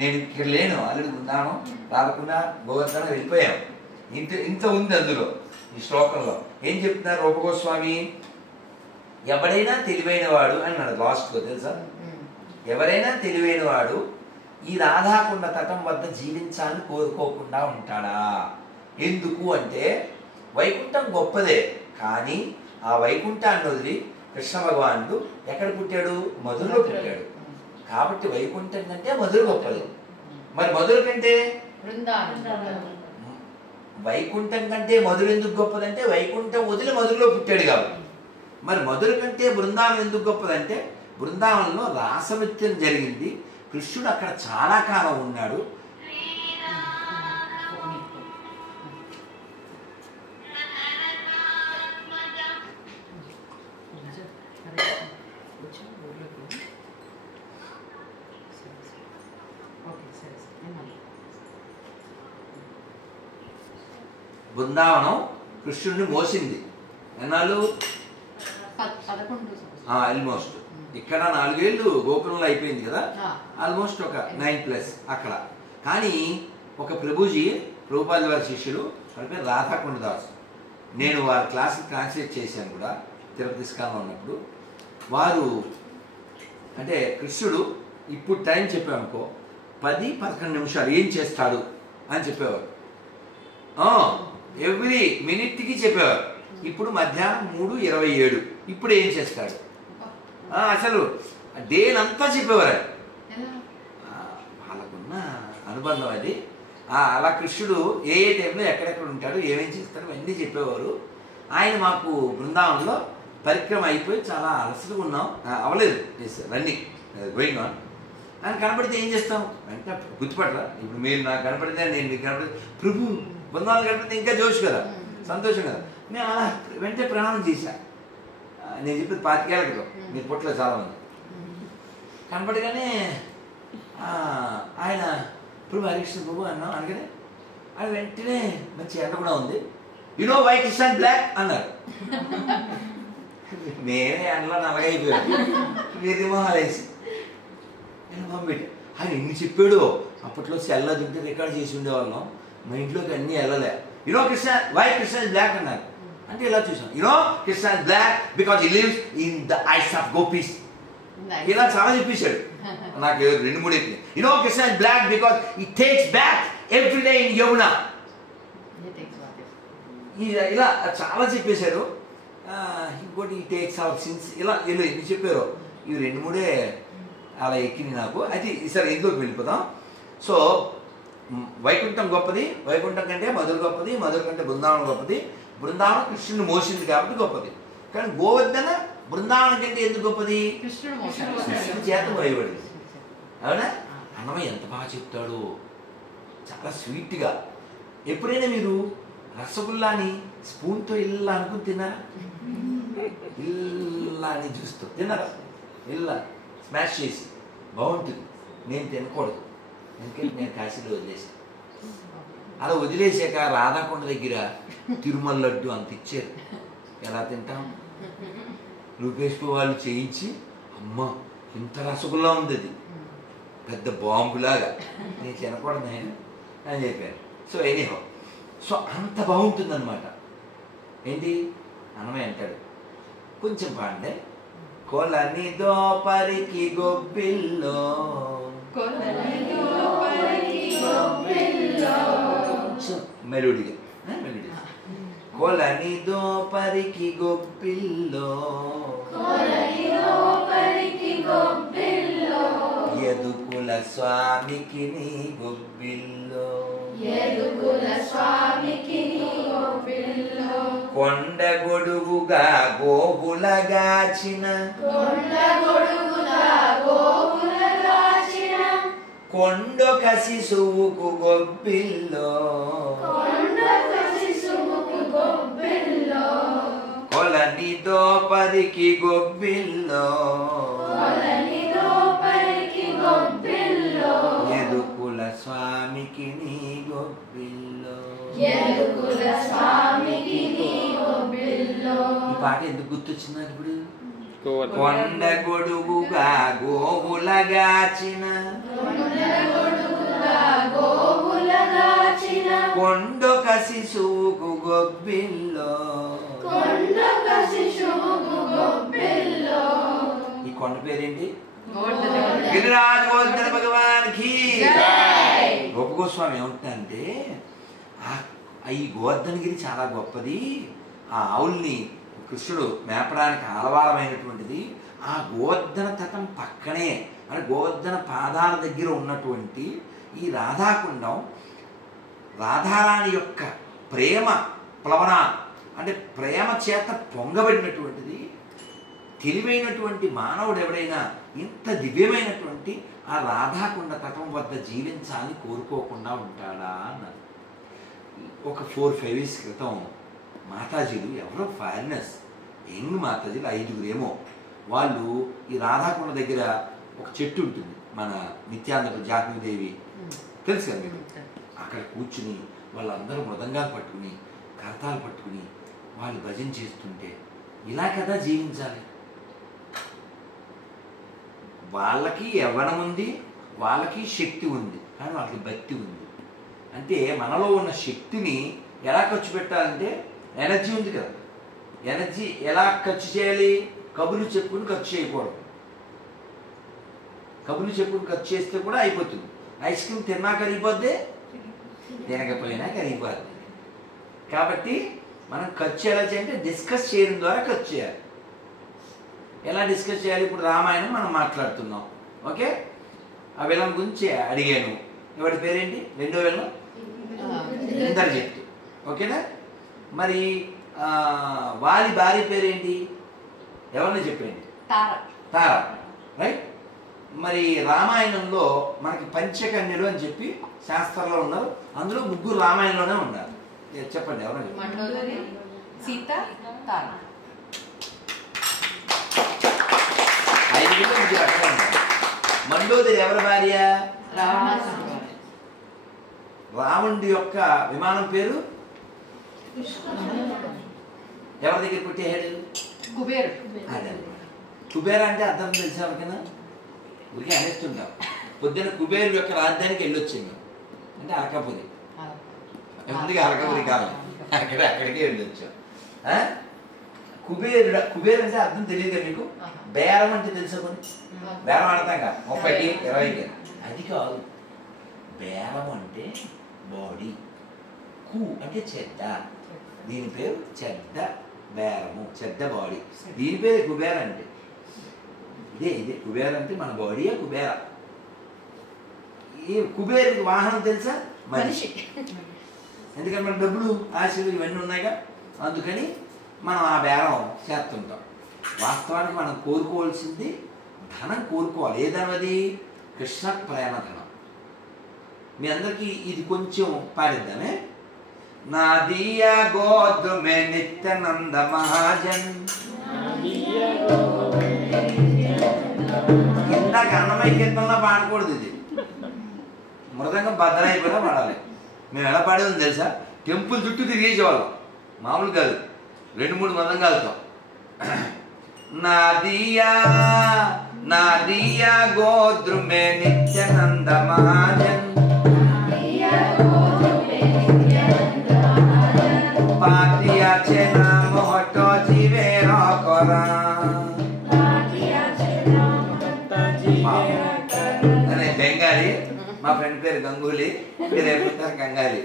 నేను ఇక్కడ లేను, ఆల్రెడీ ఉన్నాను. రాకుండా గోవర్ధన వెళ్ళిపోయాం. ఇంత ఉంది అందులో. ఈ శ్లోకంలో ఏం చెప్తున్నారు రూపగోస్వామి? ఎవడైనా తెలివైన వాడు అన్నాడు లాస్ట్గా, తెలుసా? ఎవరైనా తెలివైన వాడు ఈ రాధాకుండ తటం వద్ద జీవించాలని కోరుకోకుండా ఉంటాడా? ఎందుకు అంటే వైకుంఠం గొప్పదే, కానీ ఆ వైకుంఠాన్ని వదిలి కృష్ణ భగవానుడు ఎక్కడ పుట్టాడు? మధురలో పుట్టాడు. కాబట్టి వైకుంఠం కంటే మధుర గొప్పది. మరి మధుర కంటే వైకుంఠం కంటే మధుర ఎందుకు గొప్పదంటే వైకుంఠం వదిలి మధురలో పుట్టాడు కాబట్టి. మరి మధుర కంటే బృందావనం ఎందుకు గొప్పదంటే బృందావనంలో రాసనృత్యం జరిగింది. కృష్ణుడు అక్కడ చాలా కాలం ఉన్నాడు. బృందావనం కృష్ణుడిని మోసింది ఎన్నాళ్ళు? 11 ఆల్మోస్ట్. ఇక్కడ 4 ఏళ్ళు గోకులంలో అయిపోయింది కదా, ఆల్మోస్ట్ ఒక 9+ అక్కడ. కానీ ఒక ప్రభుజీ, ప్రభుపాద వారి శిష్యుడు, వారి పేరు రాధాకుండదాస్. నేను వారి క్లాస్కి ట్రాన్స్లేట్ చేశాను కూడా తిరుపతి ఇస్కాన్లో ఉన్నప్పుడు. వారు అంటే కృష్ణుడు ఇప్పుడు టైం చెప్పామనుకో 10-11 నిమిషాలు ఏం చేస్తాడు అని చెప్పేవారు. ఎవ్రీ మినిట్కి చెప్పేవారు. ఇప్పుడు మధ్యాహ్నం 3:27 ఇప్పుడు ఏం చేస్తాడు, అసలు దేనంతా చెప్పేవారు. వాళ్ళకున్న అనుబంధం అది. అలా కృష్ణుడు ఏ టైంలో ఎక్కడెక్కడ ఉంటాడు, ఏమేం చేస్తాడు అన్నీ చెప్పేవారు. ఆయన మాకు బృందావనంలో పరిక్రమ అయిపోయి చాలా అలసటగా ఉన్నాం, అవ్వలేదు రన్నింగ్ గోయింగ్ ఆన్. ఆయన కనపడితే ఏం చేస్తాం అంటే గుర్తుపట్టరా. ఇప్పుడు మీరు నాకు కనపడితే నేను మీకు కనపడితే ప్రభు బృందావనం కనపడితే ఇంకా జోష్ కదా, సంతోషం కదా. నేను అలా వెంటనే ప్రణామం చేశా. నేను చెప్పేది 25 ఏళ్ళ క్రితం, మీరు పుట్టలేదు చాలామంది. కనపడగానే ఆయన ప్రభు హరికృష్ణ ప్రభు అన్నాం. అనగానే ఆయన వెంటనే మంచి ఎండ కూడా ఉంది. యునో వై కృష్ణ బ్లాక్ అన్నారు. నేనే ఎండలో నలగైపోయాను, వీరి మొహాలేసి నేను పంపిట్టు. ఆయన ఎన్ని చెప్పాడు. అప్పట్లో సెల్ అది ఉంటే రికార్డ్ చేసి ఉండేవాళ్ళం. మా ఇంట్లోకి అన్నీ వెళ్ళలే. You know Krishna why Krishna black అన్నారు. అంటే ఇలా చూసాం. You know Krishna black because he lives in the eyes of Gopis. ఇలా చాలా చెప్పేశాడు. నాకు 2-3 ఎక్కి. You know Krishna black because he takes bath every day in Yamuna. ఇలా చాలా చెప్పేశారు. ఇంకోటి ఈ టేక్స్ అవర్ సిన్స్ ఇలా ఇలా ఎన్ని చెప్పారో. ఇవి 2-3 అలా ఎక్కింది నాకు. అయితే ఈసారి ఇందులోకి వెళ్ళిపోదాం. సో వైకుంఠం గొప్పది, వైకుంఠం కంటే మధుర గొప్పది, మధుర కంటే బృందావనం గొప్పది. బృందావనం కృష్ణుని మోసింది కాబట్టి గొప్పది. కానీ గోవర్ధన బృందావనం కంటే ఎందుకు గొప్పది? కృష్ణుడి చేత మోయబడింది. అవునా? అన్నమయ్య ఎంత బాగా చెప్తాడు, చాలా స్వీట్గా. ఎప్పుడైనా మీరు రసగుల్లాని స్పూన్తో ఇలా అనుకుని తిన్నారా? ఇలా అని చూస్తూ తిన్నారా? ఇలా స్మాష్ చేసి బాగుంటుంది. నేను తినకూడదు, ఎందుకంటే నేను కాశీలో వదిలేసాను. అలా వదిలేసాక రాధాకొండ దగ్గర తిరుమల లడ్డు అంత ఇచ్చారు. ఎలా తింటాం? రూపేష్ వాళ్ళు చేయించి, అమ్మ ఇంత రసగుల్లా ఉంది, అది పెద్ద బాంబులాగా, నేను తినకూడదు నేను అని చెప్పాను. సో ఎనీహో, సో అంత బాగుంటుంది అనమాట. ఏంటి అన్నమయ్య అంటాడు, కొంచెం పాడండి. కొలని దోపరికి గొబ్బిల్లో మెలోడీగా కొలని దోపరికి గొబ్బిల్లో యదుకుల స్వామికి నీ గొబ్బిల్లో కొండ గొడుగుగా గోవులగాచిన కొండొక శిశువుకు గొబ్బిల్లో కొలని దోపరికి గొబ్బిల్లో యదుకుల స్వామికి నీ గొబ్బిల్లో. ఈ పాట ఎందుకు గుర్తొచ్చింది ఇప్పుడు? కొండ గొడుగుగా గోవులగాచిన కొండొక శిశువుకు గొబ్బిల్లో. ఈ కొండ పేరేంటి? గిరిరాజ్ గోవర్ధన భగవాన్కి. గోప గోస్వామి ఏమంటుందంటే, ఈ గోవర్ధనగిరి చాలా గొప్పది, ఆ ఆవుల్ని కృష్ణుడు మేపడానికి ఆలవాలమైనటువంటిది. ఆ గోవర్ధన తటం పక్కనే అంటే గోవర్ధన పాదాల దగ్గర ఉన్నటువంటి ఈ రాధాకుండం రాధారాణి యొక్క ప్రేమ ప్లవన అంటే ప్రేమ చేత పొంగబడినటువంటిది. తెలివైనటువంటి మానవుడు ఎవడైనా ఇంత దివ్యమైనటువంటి ఆ రాధాకుండ తటం వద్ద జీవించాలని కోరుకోకుండా ఉంటాడా అన్నారు. ఒక 4-5 years క్రితం మాతాజీలు ఎవరో ఫారినర్స్ యంగ్ మాతాజీలు 5గురేమో వాళ్ళు ఈ రాధాకుండ దగ్గర ఒక చెట్టు ఉంటుంది, మన నిత్యానంద జాహ్నవీదేవి తెలుసు కదా మీకు, అక్కడ కూర్చుని వాళ్ళందరూ మృదంగాలు పట్టుకుని కరతాలు పట్టుకుని వాళ్ళు భజన చేస్తుంటే ఇలా కదా జీవించాలి. వాళ్ళకి యవ్వనం ఉంది, వాళ్ళకి శక్తి ఉంది, కానీ వాళ్ళకి భక్తి ఉంది. అంటే మనలో ఉన్న శక్తిని ఎలా ఖర్చు పెట్టాలంటే ఎనర్జీ ఉంది కదా, ఎనర్జీ ఎలా ఖర్చు చేయాలి? కబుర్లు చెప్పుకుని ఖర్చు చేయకూడదు. కబుర్లు చెప్పుకుని ఖర్చు చేస్తే కూడా అయిపోతుంది. ఐస్ క్రీమ్ తిన్నా కరిగిపోద్ది, తినకపోయినా కరిగిపోద్ది. కాబట్టి మనం ఖర్చు ఎలా చేయాలంటే డిస్కస్ చేయడం ద్వారా ఖర్చు చేయాలి. ఎలా డిస్కస్ చేయాలి? ఇప్పుడు రామాయణం మనం మాట్లాడుతున్నాం, ఓకే? ఆ విలన్ గురించి అడిగాను. ఎవరి పేరేంటి? రెండో విలన్ ఇంద్రజిత్తు, ఓకేనా? మరి వాలి భార్య పేరేంటి? ఎవరిని చెప్పండి? తార, రైట్? మరి రామాయణంలో మనకి పంచకన్యలు అని చెప్పి శాస్త్రంలో ఉన్నారు. అందులో 3 రామాయణంలోనే ఉన్నారు. చెప్పండి ఎవరు? మండోదరి, సీత, తార. 5 అక్కడ ఉన్నారు. మండోదరి ఎవరి భార్య? రావణుడి యొక్క విమానం పేరు ఎవరి దగ్గర పుట్టేశాడు? కుబేరుడు. అదే కుబేర అంటే అర్థం తెలిసిన ఎవరికైనా? ఊరికే అనేస్తుంటాం. పొద్దున కుబేరు యొక్క రాజధానికి వెళ్ళొచ్చింది అంటే అరకాపురి, ఎందుకు అరకాపురి కాలం, అక్కడికి వెళ్ళొచ్చాం. కుబేరు అంటే అర్థం తెలియదు కదా మీకు? బేరం అంటే తెలుసా? కొన్ని బేరం ఆడతాం కదా 30కి 20కి, అది కాదు. బేరం అంటే బాడీ, కు అంటే చెడ్డ, దీని పేరు చెడ్డ బేరము, చెడ్డ బాడీ, దీని పేరు కుబేర అంటే. ఇదే కుబేర అంటే మన బాడీయే కుబేర. ఈ కుబేరుకి వాహనం తెలుసా? మనిషి. ఎందుకంటే మన డబ్బులు ఆశలు ఇవన్నీ ఉన్నాయిగా, అందుకని మనం ఆ బేరం చేస్తుంటాం. వాస్తవానికి మనం కోరుకోవాల్సింది ధనం కోరుకోవాలి. ఏ ధనం అది? కృష్ణ ప్రేమ ధనం. మీ అందరికీ ఇది కొంచెం పాడిద్దామే. నాదియా గోద్ మే నిత్యానంద మహాజన్. ఇందాక అన్నమయ్య కీర్తనలో పాడకూడదు, ఇది మృదంగం బద్దలైపోయినా పాడాలి. మేము ఎలా పాడేదని తెలుసా? టెంపుల్ చుట్టూ తిరిగేసేవాళ్ళం, మామూలు కాదు, 2-3 మృదంగాలతో. నాదియా నాదియా గోద్రు మే నిత్యానంద మహాజన్, పాతియా చే నామ హటో జీవే రాకరా. అనే బెంగాలీ, మా ఫ్రెండ్ పేరు గంగూలీ, మీరు అయిపోతారు గంగాలి.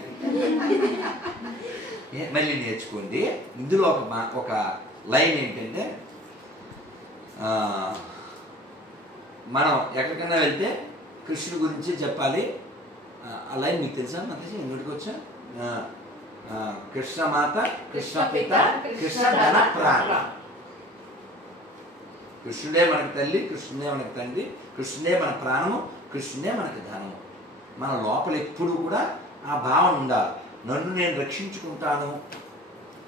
మళ్ళీ నేర్చుకోండి. ఇందులో ఒక లైన్ ఏంటంటే, మనం ఎక్కడికైనా వెళ్తే కృష్ణుడి గురించి చెప్పాలి. ఆ లైన్ మీకు తెలుసా? మాతాజీ ఇంటికి వచ్చా? కృష్ణమాత, కృష్ణపిత, కృష్ణ ధన ప్రాణ. కృష్ణుడే మనకి తల్లి, కృష్ణుడే మనకి తండ్రి, కృష్ణుడే మన ప్రాణము, కృష్ణుడే మనకి ధనము. మన లోపల ఎప్పుడు కూడా ఆ భావన ఉండాలి. నన్ను నేను రక్షించుకుంటాను,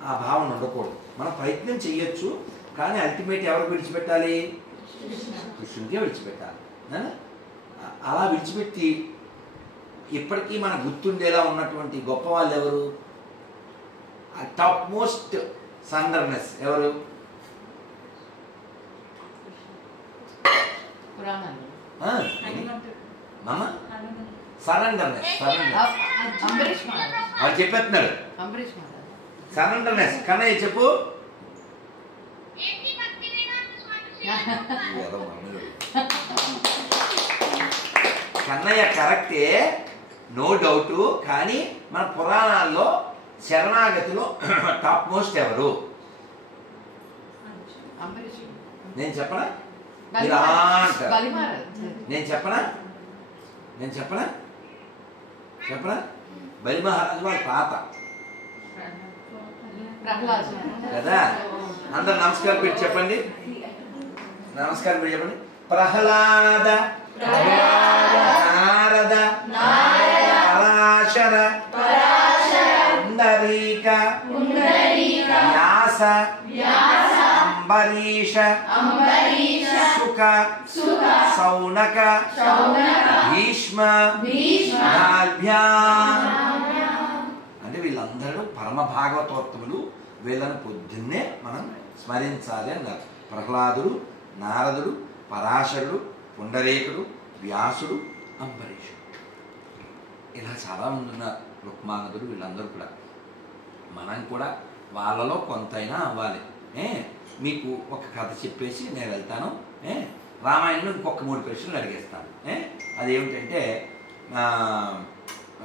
ఆ భావన ఉండకూడదు. మనం ప్రయత్నం చెయ్యొచ్చు, కానీ అల్టిమేట్ ఎవరికి విడిచిపెట్టాలి? కృష్ణుడికే విడిచిపెట్టాలి. అలా విడిచిపెట్టి ఇప్పటికీ మన గుర్తుండేలా ఉన్నటువంటి గొప్ప వాళ్ళు ఎవరు? టాప్ మోస్ట్ సరెండర్నెస్ ఎవరు? మామ సరెండర్నెస్, వాళ్ళు చెప్పేస్తున్నాడు సరెండర్నెస్. కన్నయ్య చెప్పు. కన్నయ్య కరెక్టే, నో డౌట్. కానీ మన పురాణాల్లో శరణాగతిలో టాప్ మోస్ట్ ఎవరు? నేను చెప్పనా? నేను చెప్పనా? బలి మహారాజు వాళ్ళ తాత కదా. అందరు నమస్కారం పెట్టి చెప్పండి. నమస్కారం మీరు చెప్పండి. ప్రహ్లాద, నారద, పరాశర, పుండరీక, వ్యాస, అంబరీష, శుక, సౌనక, భీష్మ, నాభ్యా. అంటే వీళ్ళందరూ పరమ భాగవతోత్తములు. వీళ్ళని పొద్దున్నే మనం స్మరించాలి అన్నారు. ప్రహ్లాదుడు, నారదుడు, పరాశరుడు, పుండరీకుడు, వ్యాసుడు, అంబరీషుడు, ఇలా చాలామంది ఉన్నారు. రుక్మాంగదుడు, వీళ్ళందరూ కూడా. మనం కూడా వాళ్ళలో కొంతైనా అవ్వాలి. మీకు ఒక కథ చెప్పేసి నేను వెళ్తాను. రామాయణంలో ఇంకొక 3 ప్రశ్నలు అడిగేస్తాను. అదేమిటంటే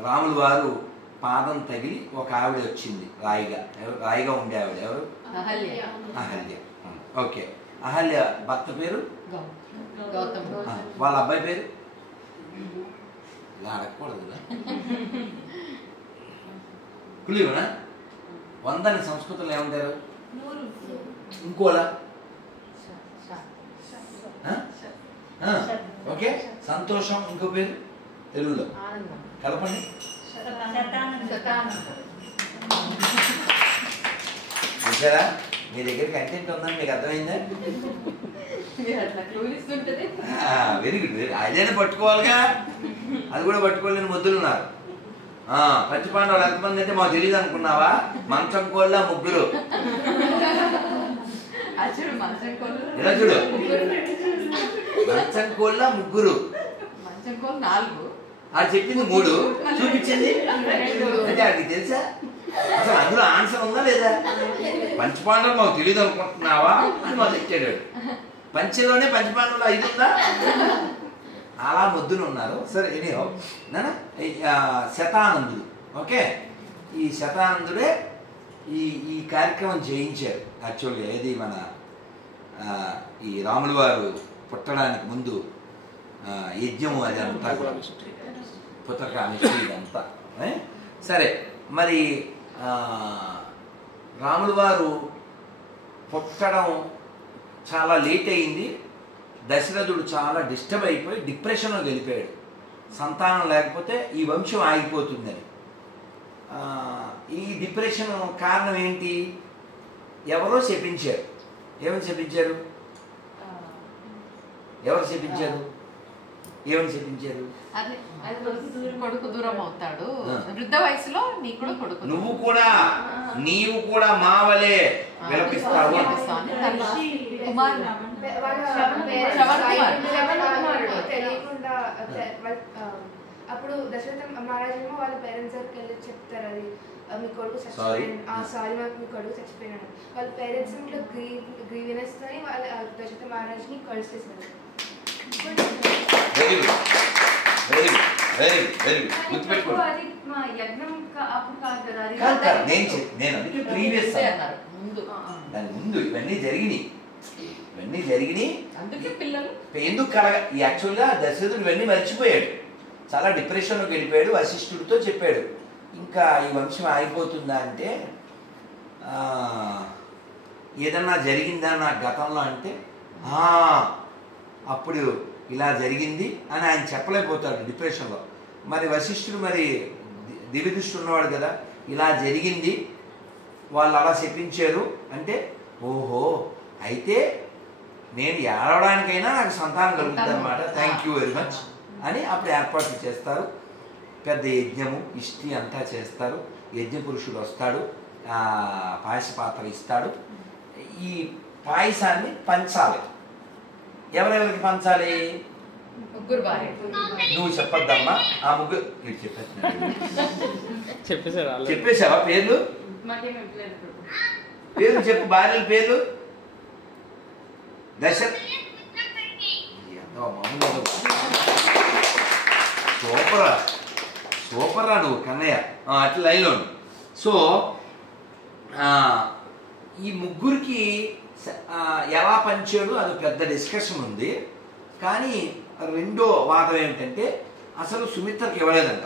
రాములు వారు పాదం తగిలి ఒక ఆవిడ వచ్చింది రాయిగా ఉండే ఆవిడ. ఎవరు? అహల్య. ఓకే. అహల్య భర్త పేరు వాళ్ళ అబ్బాయి పేరు ఇలా అడగకూడదు కదా. కులీవనా? 100 సంస్కృతంలో ఏమంటారు? ఇంకోలా? ఓకే. సంతోషం ఇంకో పేరు తెలుగులో కలపండి. చూసారా? మీ దగ్గర కంటెంట్ ఉందని మీకు అర్థమైందా? Very good. అదేనా పట్టుకోవాలిగా. అది కూడా పట్టుకోలేని ముద్దులు ఉన్నారు. పచ్చి పాండవులు ఎంతమంది అంటే మాకు తెలియదు అనుకున్నావా? మంచం కోళ్ళ 3. ఇలా చూడు, మంచం కోళ్ళ 3. అది చెప్పింది 3, చూపించింది అంటే అది తెలుసా? అసలు అందులో ఆన్సర్ ఉందా లేదా? పంచపాండవులు మాకు తెలియదు అనుకుంటున్నావా అని మాకు తెచ్చాడు. పంచలోనే పంచపాండవులు 5 ఉందా? అలా ముద్దులు ఉన్నారు. సరే, ఎనీహో నానా శతానందుడు. ఓకే. ఈ శతానందుడే ఈ కార్యక్రమం చేయించారు యాక్చువల్గా. ఏది మన ఈ రాములు వారు పుట్టడానికి ముందు యజ్ఞము అది అంతా కూడా పుత్రకామేశ్వరి ఇదంతా. సరే, మరి రాములు వారు పుట్టడం చాలా లేట్ అయింది. దశరథుడు చాలా డిస్టర్బ్ అయిపోయి డిప్రెషన్లో వెళ్ళిపోయాడు. సంతానం లేకపోతే ఈ వంశం ఆగిపోతుందని. ఈ డిప్రెషన్ కారణం ఏంటి? ఎవరో శపించారు. ఏమని శపించారు? ఎవరు శపించారు? ఏమని చెప్పించారు? కొడుకు దూరం అవుతాడు, వృద్ధ వయసులో నీవు కూడా మావలే విలపిస్తావు. అప్పుడు దశరథ మహారాజు వాళ్ళ పేరెంట్స్ దగ్గరికి వెళ్ళి చెప్తారు, అది మీ కొడుకు సారీ మాకు మీ కొడుకు చచ్చిపోయినాడు. వాళ్ళ పేరెంట్స్ ఇంట్లో గ్రీవినెస్ తో వాళ్ళ దశరథ మహారాజుని కర్స్ చేశారు. ముందు ఇవన్నీ జరిగినాయి. ఎందుకు యాక్చువల్గా దశరథుడు ఇవన్నీ మర్చిపోయాడు. చాలా డిప్రెషన్లోకి వెళ్ళిపోయాడు. వశిష్ఠుడితో చెప్పాడు, ఇంకా ఈ వంశం ఆగిపోతుందా అంటే, ఏదన్నా జరిగిందా నా గతంలో అంటే, అప్పుడు ఇలా జరిగింది అని ఆయన చెప్పలేకపోతాడు డిప్రెషన్లో. మరి వశిష్ఠుడు మరి దివ్యదృష్టి ఉన్నవాడు కదా, ఇలా జరిగింది, వాళ్ళు అలా చెప్పించారు అంటే, ఓహో అయితే నేను ఏడవడానికైనా నాకు సంతానం కలుగుతుంది అనమాట, థ్యాంక్ యూ వెరీ మచ్ అని అప్పుడు ఏర్పాట్లు చేస్తారు. పెద్ద యజ్ఞము ఇష్టి అంతా చేస్తారు. యజ్ఞ పురుషుడు వస్తాడు, పాయస పాత్ర ఇస్తాడు. ఈ పాయసాన్ని పంచాలి. ఎవరెవరికి పంచాలి? నువ్వు చెప్పొద్దమ్మా, ఆ ముగ్గురు మీరు చెప్పేసావా? పేర్లు చెప్పు, భార్యల పేర్లు. సూపరా నువ్వు కన్నయ్య, అట్లా లైన్లో. సో ఈ ముగ్గురికి ఎలా పంచాడు అది పెద్ద డిస్కషన్ ఉంది. కానీ రెండో వాదం ఏమిటంటే, అసలు సుమిత్రకి ఇవ్వలేదంట,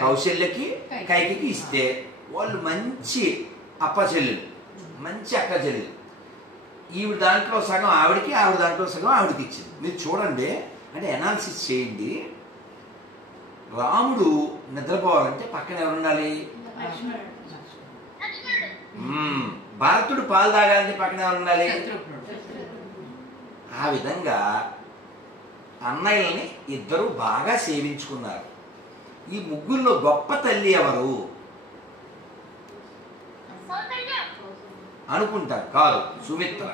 కౌశల్యకి కైకికి ఇస్తే వాళ్ళు మంచి అక్క చెల్లెలు. ఈవిడ దాంట్లో సగం ఆవిడకి, ఆవిడ దాంట్లో సగం ఆవిడకి ఇచ్చింది. మీరు చూడండి, అంటే అనాలిసిస్ చేయండి. రాముడు నిద్రపోవాలంటే పక్కన ఎవరు ఉండాలి? భరతుడు పాలు తాగాలంటే పక్కన ఎవరు ఉండాలి? ఆ విధంగా అన్నయ్యల్ని ఇద్దరు బాగా సేవించుకున్నారు. ఈ ముగ్గురులో గొప్ప తల్లి ఎవరు అనుకుంటారు. కాదు, సుమిత్ర.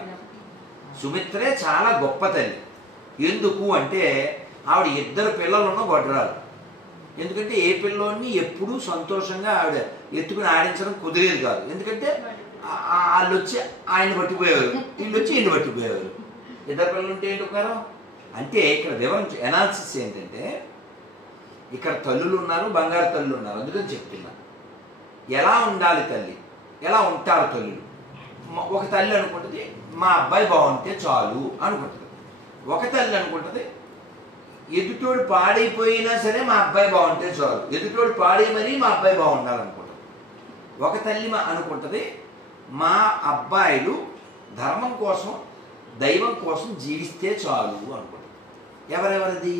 సుమిత్రే చాలా గొప్ప తల్లి. ఎందుకు అంటే ఆవిడ ఇద్దరు పిల్లలున్న గొడ్రాలు. ఎందుకంటే ఏ పిల్లోని ఎప్పుడూ సంతోషంగా ఆవిడ ఎత్తుకుని ఆడించడం కుదిరేది కాదు. ఎందుకంటే వాళ్ళు వచ్చి ఆయన పట్టిపోయేవారు, వీళ్ళు వచ్చి ఈయన పట్టిపోయేవారు. ఇద్దరు పిల్లలు ఉంటే ఏంటి ఉపకారం అంటే ఇక్కడ వివరం ఎనాలిసిస్ ఏంటంటే ఇక్కడ తల్లులు ఉన్నారు, బంగారు తల్లులు ఉన్నారు. అందుకని చెప్తున్నా ఎలా ఉండాలి తల్లి, ఎలా ఉంటారు తల్లులు. ఒక తల్లి అనుకుంటుంది మా అబ్బాయి బాగుంటే చాలు అనుకుంటుంది. ఒక తల్లి అనుకుంటుంది ఎదుటోడు పాడైపోయినా సరే మా అబ్బాయి బాగుంటే చాలు, ఎదుటోడు పాడైమని మా అబ్బాయి బాగుండాలనుకుంటుంది. ఒక తల్లి అనుకుంటుంది మా అబ్బాయిలు ధర్మం కోసం దైవం కోసం జీవిస్తే చాలు అనుకుంటుంది. ఎవరెవరిది?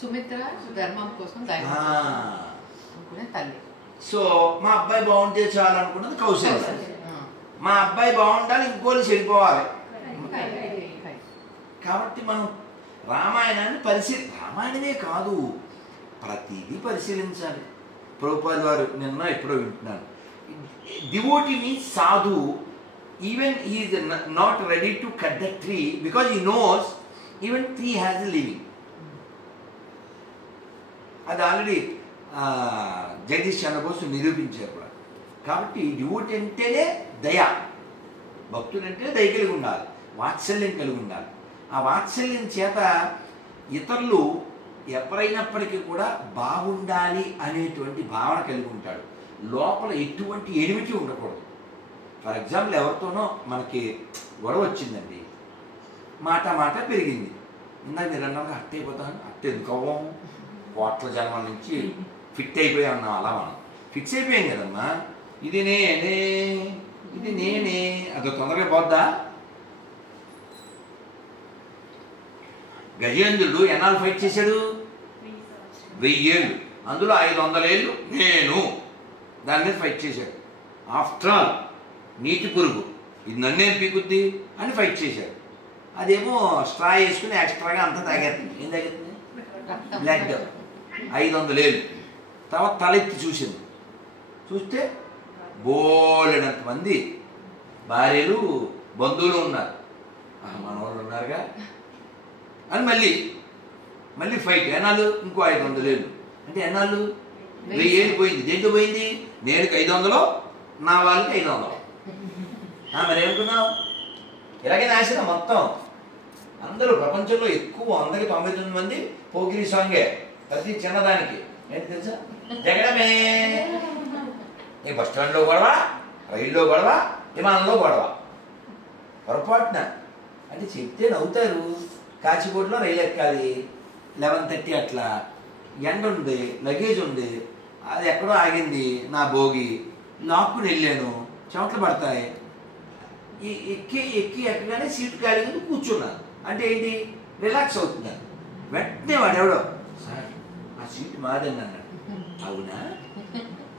సుమిత్ర ధర్మం కోసం అనుకునే తల్లి. సో మా అబ్బాయి బాగుంటే చాలు అనుకున్నది కౌశల్య. మా అబ్బాయి బాగుండాలి, ఇంకోళ్ళు చెడిపోవాలి. కాబట్టి మనం రామాయణాన్ని రామాయణమే కాదు ప్రతిదీ పరిశీలించాలి. ప్రభుపాద వారు నిన్న ఎప్పుడో వింటున్నాను, డివోటీ మీన్స్ సాధు, even he is not ready to cut the tree because he knows even tree has a living. అది ఆల్రెడీ జగదీష్ చంద్రబోస్ నిరూపించారు కూడా. కాబట్టి డివోటీ అంటేనే దయ, భక్తుడు అంటే దయ కలిగి ఉండాలి, వాత్సల్యం కలిగి ఉండాలి. ఆ వాత్సల్యం చేత ఇతరులు ఎవరైనప్పటికీ కూడా బాగుండాలి అనేటువంటి భావన కలిగి ఉంటాడు. లోపల ఎటువంటి ఎనిమిటి ఉండకూడదు. ఫర్ ఎగ్జాంపుల్ ఎవరితోనో మనకి గొడవ వచ్చిందండి, మాట పెరిగింది. ఇందాక మీరు అన్నారు అట్ట అయిపోతాను, అట్ట ఎందుకు అవ్వం, కోట్ల జన్మల నుంచి ఫిట్ అయిపోయా అన్నాం. అలా మనం ఫిక్స్ అయిపోయాం కదమ్మా, ఇది నేనే ఇది నేనే, అది తొందరగా పోద్దా? గజేంద్రుడు ఎన్నాళ్ళు ఫైట్ చేశాడు? 1000 ఏళ్ళు. అందులో 500 ఏళ్ళు నేను దాని మీద ఫైట్ చేశాడు. ఆఫ్టర్ ఆల్ నీటి పురుగు ఇది నన్నేం పీకుద్ది అని ఫైట్ చేశాడు. అదేమో స్ట్రా వేసుకుని ఎక్స్ట్రాగా అంతా తాగేస్తుంది. ఏం తాగేస్తుంది? Black death. 500 ఏళ్ళు తర్వాత తలెత్తి చూసింది. చూస్తే బోలెడంత మంది భార్యలు బంధువులు ఉన్నారు, మనవాళ్ళు ఉన్నారుగా అని మళ్ళీ ఫైట్. ఎన్నాళ్ళు? ఇంకో 500 ఏళ్ళు. అంటే ఎన్నాళ్ళు? 1000 ఏళ్ళు పోయింది. దేంట్లో పోయింది? నేనుకి 500, నా వాళ్ళకి 500. మరి ఏమనుకున్నావు? ఇలాగే నాశనం మొత్తం. అందరూ ప్రపంచంలో ఎక్కువ 199 మంది పోకిరి సాంగే, ప్రతి చిన్నదానికి. ఏంటి తెలుసా? జగడమే. ఈ బస్ స్టాండ్లో గొడవ, రైల్లో గొడవ, విమానంలో గొడవ. పొరపాటున అంటే చెప్తే నవ్వుతారు. కాచిగూడలో రైలు ఎక్కాలి 11:30 అట్లా, ఎండ ఉంది, లగేజ్ ఉంది, అది ఎక్కడో ఆగింది నా భోగి, లాక్కుని వెళ్ళాను, చెమటలు పడతాయి. ఎక్కి ఎక్కగానే సీటు ఖాళీ కూర్చున్నాను. అంటే ఏంటి? రిలాక్స్ అవుతున్నాను. వెంటనే వాడెవడో సార్ ఆ సీటు మాదని అన్నాడు. అవునా?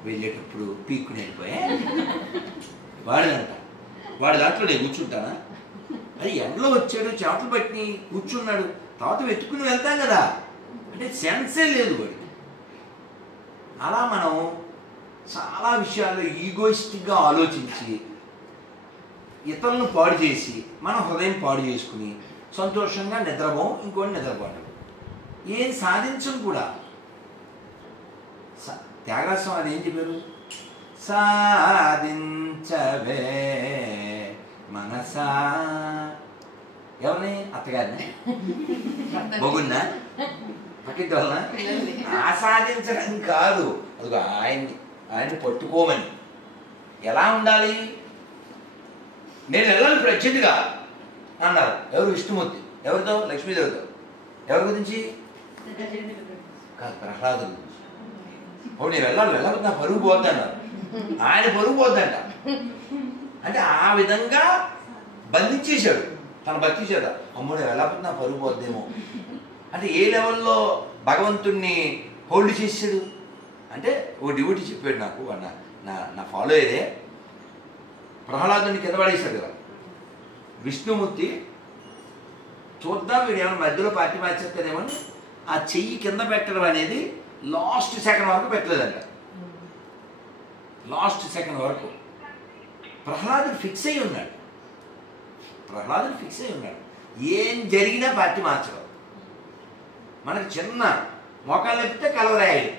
వెళ్ళేటప్పుడు పీక్కుని వెళ్ళిపోయా వాడదంట. వాడి దాంట్లో నేను కూర్చుంటానా? అది ఎండలో వచ్చాడు, చెమటలు పట్టి కూర్చున్నాడు, తర్వాత వెతుక్కుని వెళ్తాం కదా. అంటే సెన్సే లేదు వాడికి. అలా మనం చాలా విషయాల్లో ఈగోయిస్టిక్గా ఆలోచించి ఇతరులను పాడు చేసి మన హృదయం పాడు చేసుకుని సంతోషంగా నిద్రపోం, ఇంకోటి నిద్రపోవడం, ఏం సాధించం కూడా. త్యాగరాజం అది ఏం చెప్పారు? సాధించవే మనసా. ఎవరిని? అత్తగారిని? మొగున్నా? పక్కింటి వలన? ఆసాదించడం కాదు, అది ఆయన్ని పట్టుకోమని. ఎలా ఉండాలి? నేను వెళ్ళాలి ఇప్పుడు అర్జెంటుగా అన్నారు. ఎవరు? విష్ణుమూర్తి. ఎవరితో? లక్ష్మీదేవితో. ఎవరి గురించి? కాదు, ప్రహ్లాదు గురించి. ఓ నేను వెళ్ళకపోతే నా పరుగు పోద్ది అన్నారు. ఆయన పరుగు పోద్దంట. అంటే ఆ విధంగా బంధించేశాడు తన భక్తి చేత. అమ్ముడు ఎలా పోతే నా పరుగు పోద్దేమో అంటే ఏ లెవెల్లో భగవంతుణ్ణి హోల్డ్ చేసాడు అంటే ఓ డివోటీ చెప్పాడు నాకు నా ఫాలో అయ్యేదే. ప్రహ్లాదుని కింద పడేశాడు కదా విష్ణుమూర్తి, చూద్దాం వీడు ఏమైనా మధ్యలో పార్టీ మార్చేస్తాడేమో అని ఆ చెయ్యి కింద పెట్టడం అనేది లాస్ట్ సెకండ్ వరకు పెట్టలేదంట. లాస్ట్ సెకండ్ వరకు ప్రహ్లాదుడు ఫిక్స్ అయి ఉన్నాడు. ఏం జరిగినా పార్టీ మార్చడం. మనకు చిన్న మోకాలు లేపితే కలవరాయాడు,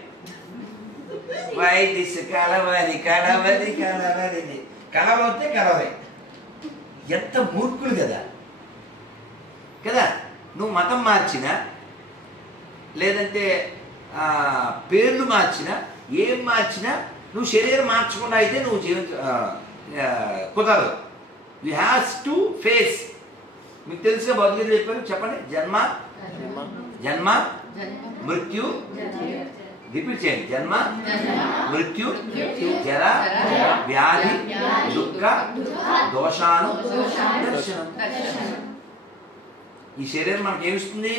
వైదిస్ కలవరి కలవరి కలవరి కలవతే కలవరి. ఎంత మూర్ఖులు కదా కదా. నువ్వు మతం మార్చినా లేదంటే పేర్లు మార్చినా ఏం మార్చినా నువ్వు శరీరం మార్చకుండా అయితే నువ్వు కుదరదు. You has to face. మీకు తెలుసుగా భగవద్గీత చెప్పారు, చెప్పండి. జన్మ జన్మ మృత్యు, రిపీట్ చేయండి. జన్మ మృత్యు జర వ్యాధి దుఃఖ దోషాను దర్శనం. ఈ శరీరం మనకు ఏమిస్తుంది?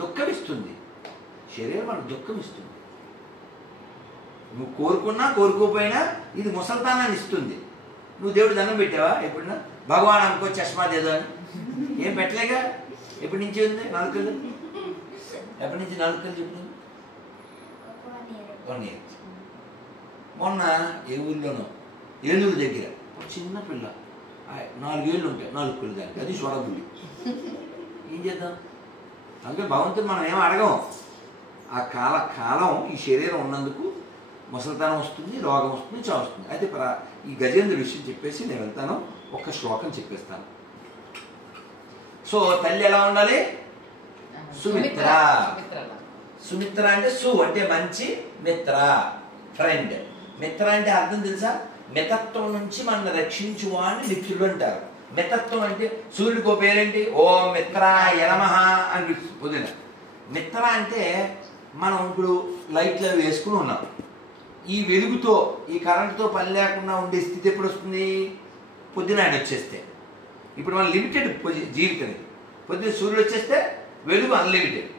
దుఃఖం ఇస్తుంది. శరీరం మనకు దుఃఖం ఇస్తుంది. నువ్వు కోరుకున్నా కోరుకోపోయినా ఇది ముసల్తానాన్ని ఇస్తుంది. నువ్వు దేవుడు దండం పెట్టావా ఎప్పుడన్నా? భగవాన్ అనుకో చష్మా ఏదో అని ఏం పెట్టలేగా. ఎప్పటి నుంచి ఉంది నాలుకలు? ఎప్పటి నుంచి నాలుకలు చెప్పు? 1 year. మొన్న ఏ ఊళ్ళోనో ఏలూరు దగ్గర చిన్న పిల్ల 4 ఏళ్ళు ఉంటాయి, 4 పిల్లలు దానికి, అది స్వరబుల్లి. ఏం చేద్దాం? అందుకే భగవంతుడు మనం ఏం అడగం. ఆ కాలం ఈ శరీరం ఉన్నందుకు ముసలితనం వస్తుంది, రోగం వస్తుంది, చావు వస్తుంది. అయితే ఈ గజేంద్ర విషయం చెప్పేసి నేను వెళ్తాను, ఒక్క శ్లోకం చెప్పేస్తాను. సో తల్లి ఎలా ఉండాలి? సుమిత్ర. సుమిత్ర అంటే సు అంటే మంచి, మిత్ర ఫ్రెండ్. మిత్ర అంటే అర్థం తెలుసా? మితత్వం నుంచి మనల్ని రక్షించువా అని మిత్రులు అంటారు. మితత్వం అంటే సూర్యుడికి ఓ పేరేంటి? ఓం మిత్రాయ నమః అని పొద్దున. మిత్ర అంటే మనం ఇప్పుడు లైట్లు వేసుకుని ఉన్నాం. ఈ వెలుగుతో ఈ కరెంటుతో పని లేకుండా ఉండే స్థితి ఎప్పుడు వస్తుంది? పొద్దున ఆయన వచ్చేస్తే. ఇప్పుడు మన లిమిటెడ్ జీవితం. పొద్దున సూర్యుడు వచ్చేస్తే వెలుగు అన్లిమిటెడ్.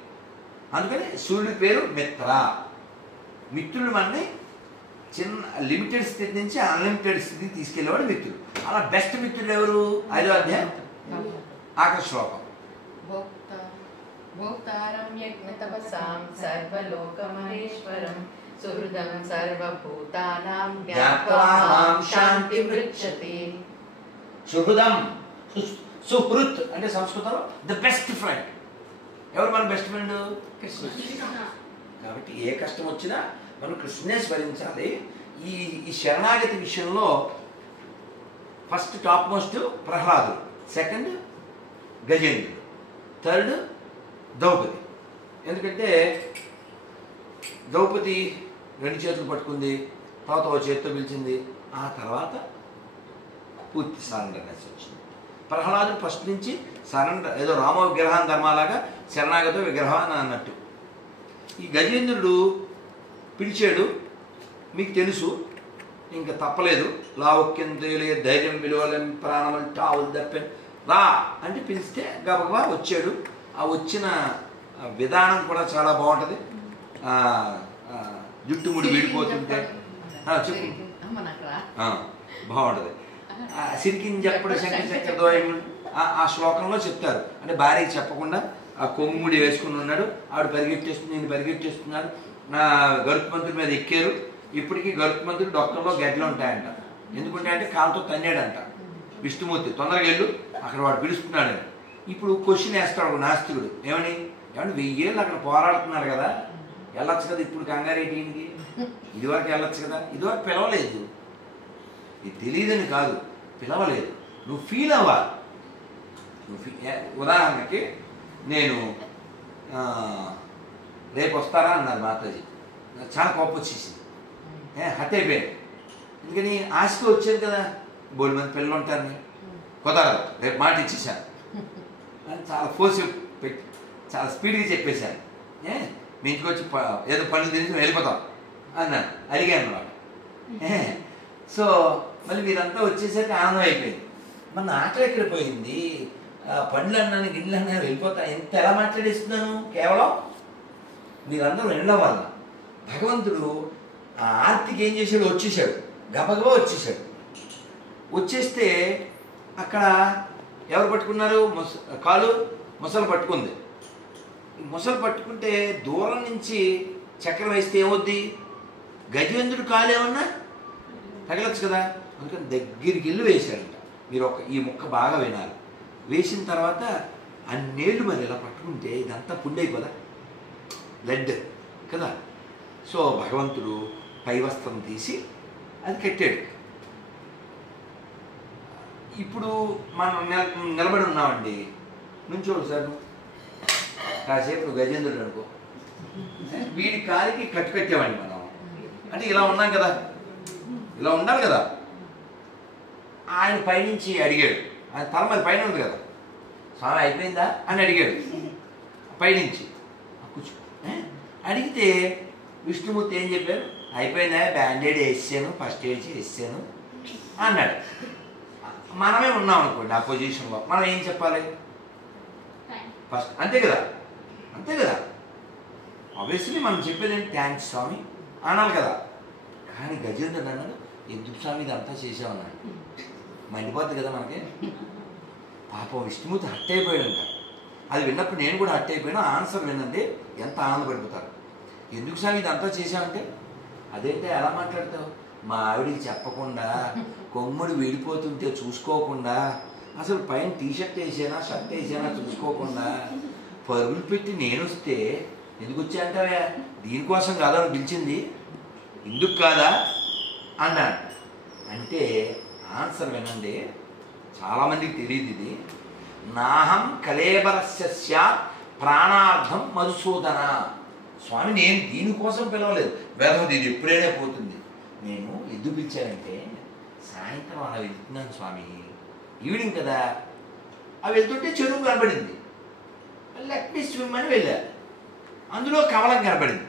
అందుకని సూర్యుడి పేరు మిత్ర. మిత్రుడు మనని చిన్న లిమిటెడ్ స్థితి నుంచి అన్లిమిటెడ్ స్థితికి తీసుకెళ్ళేవాడు మిత్రుడు. అలా బెస్ట్ మిత్రుడు ఎవరు? 5వ అధ్యాయం ఆఖరి శ్లోకం. భోక్తారం యజ్ఞతపసాం సర్వలోకమహేశ్వరం సుహృదం సర్వభూతానాం జ్ఞాత్వా మాం శాంతి పృచ్ఛతి. సుహృదం, సుహృత్ అంటే సంస్కృతంలో ద బెస్ట్ ఫ్రెండ్. ఎవరు మన బెస్ట్ ఫ్రెండ్? కృష్ణ. కాబట్టి ఏ కష్టం వచ్చినా మనం కృష్ణునే స్మరించాలి. ఈ శరణాగతి విషయంలో ఫస్ట్ టాప్ మోస్ట్ ప్రహ్లాదుడు, సెకండ్ గజేంద్రుడు, థర్డ్ ద్రౌపది. ఎందుకంటే ద్రౌపది 2 చేతులు పట్టుకుంది, తర్వాత ఒక చేతితో పిలిచింది, ఆ తర్వాత పూర్తి సరెండర్నెస్ వచ్చింది. ప్రహ్లాదుడు ఫస్ట్ నుంచి సరెండర్, ఏదో రామ విగ్రహం ధర్మాలాగా శరణాగత విగ్రహం అన్నట్టు. ఈ గజేంద్రుడు పిలిచాడు, మీకు తెలుసు, ఇంకా తప్పలేదు. లావక్యం తేలే ధైర్యం విలువలం ప్రాణములు టావులు దప్పెన్ రా అంటే పిలిస్తే గబగబా వచ్చాడు. ఆ వచ్చిన విధానం కూడా చాలా బాగుంటుంది. జుట్టు ముడి విడిపోతుంటే చెప్పు బాగుంటుంది. సిరికింజప్పుడు శంకర ద్వయములు ఆ శ్లోకంలో చెప్తారు. అంటే భార్యకి చెప్పకుండా ఆ కొమ్ముడి వేసుకుని ఉన్నాడు, ఆవిడ పరిగెట్టేస్తుంది, నేను పరిగెట్టేస్తున్నాడు. నా గరుత్మంతుడి మీద ఎక్కారు. ఇప్పటికీ గరుత్మంతుడు డొక్కల్లో గడ్డలు ఉంటాయంట. ఎందుకుంటాయంటే కాలుతో తన్నాడంట విష్ణుమూర్తి, తొందరగా వెళ్ళు అక్కడ వాడు పిలుస్తున్నాడు. ఇప్పుడు క్వశ్చన్ వేస్తాడు ఒక నాస్తికుడు, ఏమని? 1000 ఏళ్ళు అక్కడ పోరాడుతున్నారు కదా, వెళ్ళొచ్చు కదా, ఇప్పుడు కంగారేంటి? ఇదివరకు వెళ్ళొచ్చు కదా. ఇదివరకు పిలవలేదు, ఇది తెలియదని కాదు, పిలవలేదు. నువ్వు ఫీల్ అవ్వాలి. ఉదాహరణకి నేను రేపు వస్తారా అన్నారు మాతాజీ. చాలా కోపం వచ్చేసింది, హట్ అయిపోయాను. ఎందుకని ఆశతో వచ్చాను కదా, బోల్డ్ మంది పిల్లలు ఉంటారని. కుదరదు, రేపు మాట ఇచ్చేసాను అని చాలా ఫోర్స్ పెట్టి చాలా స్పీడ్గా చెప్పేశాను. మీ ఇంటికి వచ్చి ఏదో పనులు తినేసి వెళ్ళిపోతాం అన్నాను, అడిగాను అన్నమాట. సో మళ్ళీ మీరంతా వచ్చేసరికి ఆనందం అయిపోయింది. మన ఆకలి ఎక్కడ పోయింది, పండ్లు అన్నాను గిన్నెలు అన్నాను వెళ్ళిపోతా, ఎంత ఎలా మాట్లాడేస్తున్నాను, కేవలం మీరందరూ ఎండ్ల వల్ల. భగవంతుడు ఆ ఆర్తికి ఏం చేశాడు, వచ్చేసాడు, గబగబా వచ్చేసాడు. వచ్చేస్తే అక్కడ ఎవరు పట్టుకున్నారు, కాలు ముసలు పట్టుకుంది. ముసలు పట్టుకుంటే దూరం నుంచి చక్రం వేస్తే ఏమవుద్ది, గజేంద్రుడు కాలు ఏమన్నా తగలచ్చు కదా, అందుకని దగ్గరికి వెళ్ళి వేశాడంట. మీరు ఈ ముక్క బాగా వినాలి. వేసిన తర్వాత అన్నేళ్ళు మరి ఇలా పట్టుకుంటే ఇదంతా పుండైపోదా, బ్లడ్ కదా. సో భగవంతుడు పై వస్త్రం తీసి అది కట్టాడు. ఇప్పుడు మనం నిలబడి ఉన్నామండి, నుంచోడు సార్ కాసేపు నువ్వు గజేంద్రుడు అనుకో, వీడి కాలికి కట్టామండి మనం, అంటే ఇలా ఉన్నాం కదా, ఇలా ఉండాలి కదా. ఆయన పైనుంచి అడిగాడు, ఆయన తల మరి పైన ఉంది కదా, స్వామి అయిపోయిందా అని అడిగాడు పైనుంచి. కూర్చో అడిగితే విష్ణుమూర్తి ఏం చెప్పారు, అయిపోయిందా, బ్యాండేడ్ వేసాను, ఫస్ట్ ఎయిడ్ వేసాను అన్నాడు. మనమే ఉన్నాం అనుకోండి ఆ పొజిషన్లో, మనం ఏం చెప్పాలి ఫస్ట్, అంతే కదా, అంతే కదా. ఆబ్వియస్లీ మనం చెప్పేది ఏంటి, థ్యాంక్స్ స్వామి అనాలి కదా. కానీ గజేంద్రుడు అన్నాడు, ఎందుకు స్వామి ఇదంతా చేసామన్నాడు. మండిపోద్ది కదా మనకి. పాపం విష్ణుమూర్తి హట్ అయిపోయాడంట. అది విన్నప్పుడు నేను కూడా హట్ అయిపోయినా, ఆన్సర్ వినండి ఎంత ఆనందపడిపోతారు. ఎందుకు స్వామి ఇదంతా చేసామంటే, అదేంటే ఎలా మాట్లాడతావు, మా ఆవిడికి చెప్పకుండా, కొమ్ముడు విడిపోతుంటే చూసుకోకుండా, అసలు పైన టీషర్ట్ వేసానా షర్ట్ వేసానా చూసుకోకుండా పరుగులు పెట్టి నేను వస్తే ఎందుకు వచ్చా అంటావా, దీనికోసం కాదా పిలిచింది, ఎందుకు కాదా అన్నాడు. అంటే ఆన్సర్ వినండి, చాలామందికి తెలియదు ఇది. నాహం కలేబరస్య ప్రాణార్థం మధుసూదన. స్వామి నేను దీనికోసం పిలవలేదు, వేదవది ఇది ఎప్పుడైనా పోతుంది. నేను ఎందుకు పిలిచానంటే, సాయంత్రం అలా వెళ్తున్నాను స్వామి, ఈవినింగ్ కదా, అవి వెళ్తుంటే చెరువు కనబడింది, లెట్ మీ స్విమ్ అని వెళ్ళా, అందులో కమలం కనబడింది,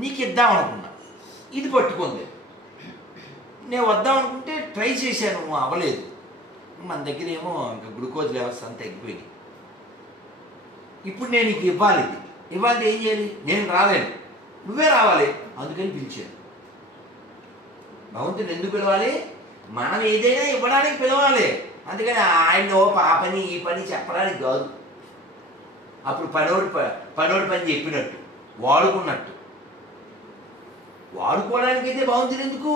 నీకు ఇద్దాం అనుకున్నా, ఇది పట్టుకుంది. నేను వద్దాం అనుకుంటే ట్రై చేశాను, అవ్వలేదు. మన దగ్గర ఏమో ఇంకా గ్లూకోజ్ లెవెల్స్ అంతా తగ్గిపోయింది. ఇప్పుడు నేను నీకు ఇవ్వాలి, ఇది ఇవ్వాలి, ఏం చేయాలి, నేను రాలేను, నువ్వే రావాలి, అందుకని పిలిచాను. భగవంతుని ఎందుకు పిలవాలి, మనం ఏదైనా ఇవ్వడానికి పిలవాలి, అందుకని ఆయన ఆ పని ఈ పని చెప్పడానికి కాదు. అప్పుడు పనోడి పని చెప్పినట్టు వాడుకున్నట్టు. వాడుకోవడానికైతే భగవంతుని ఎందుకు,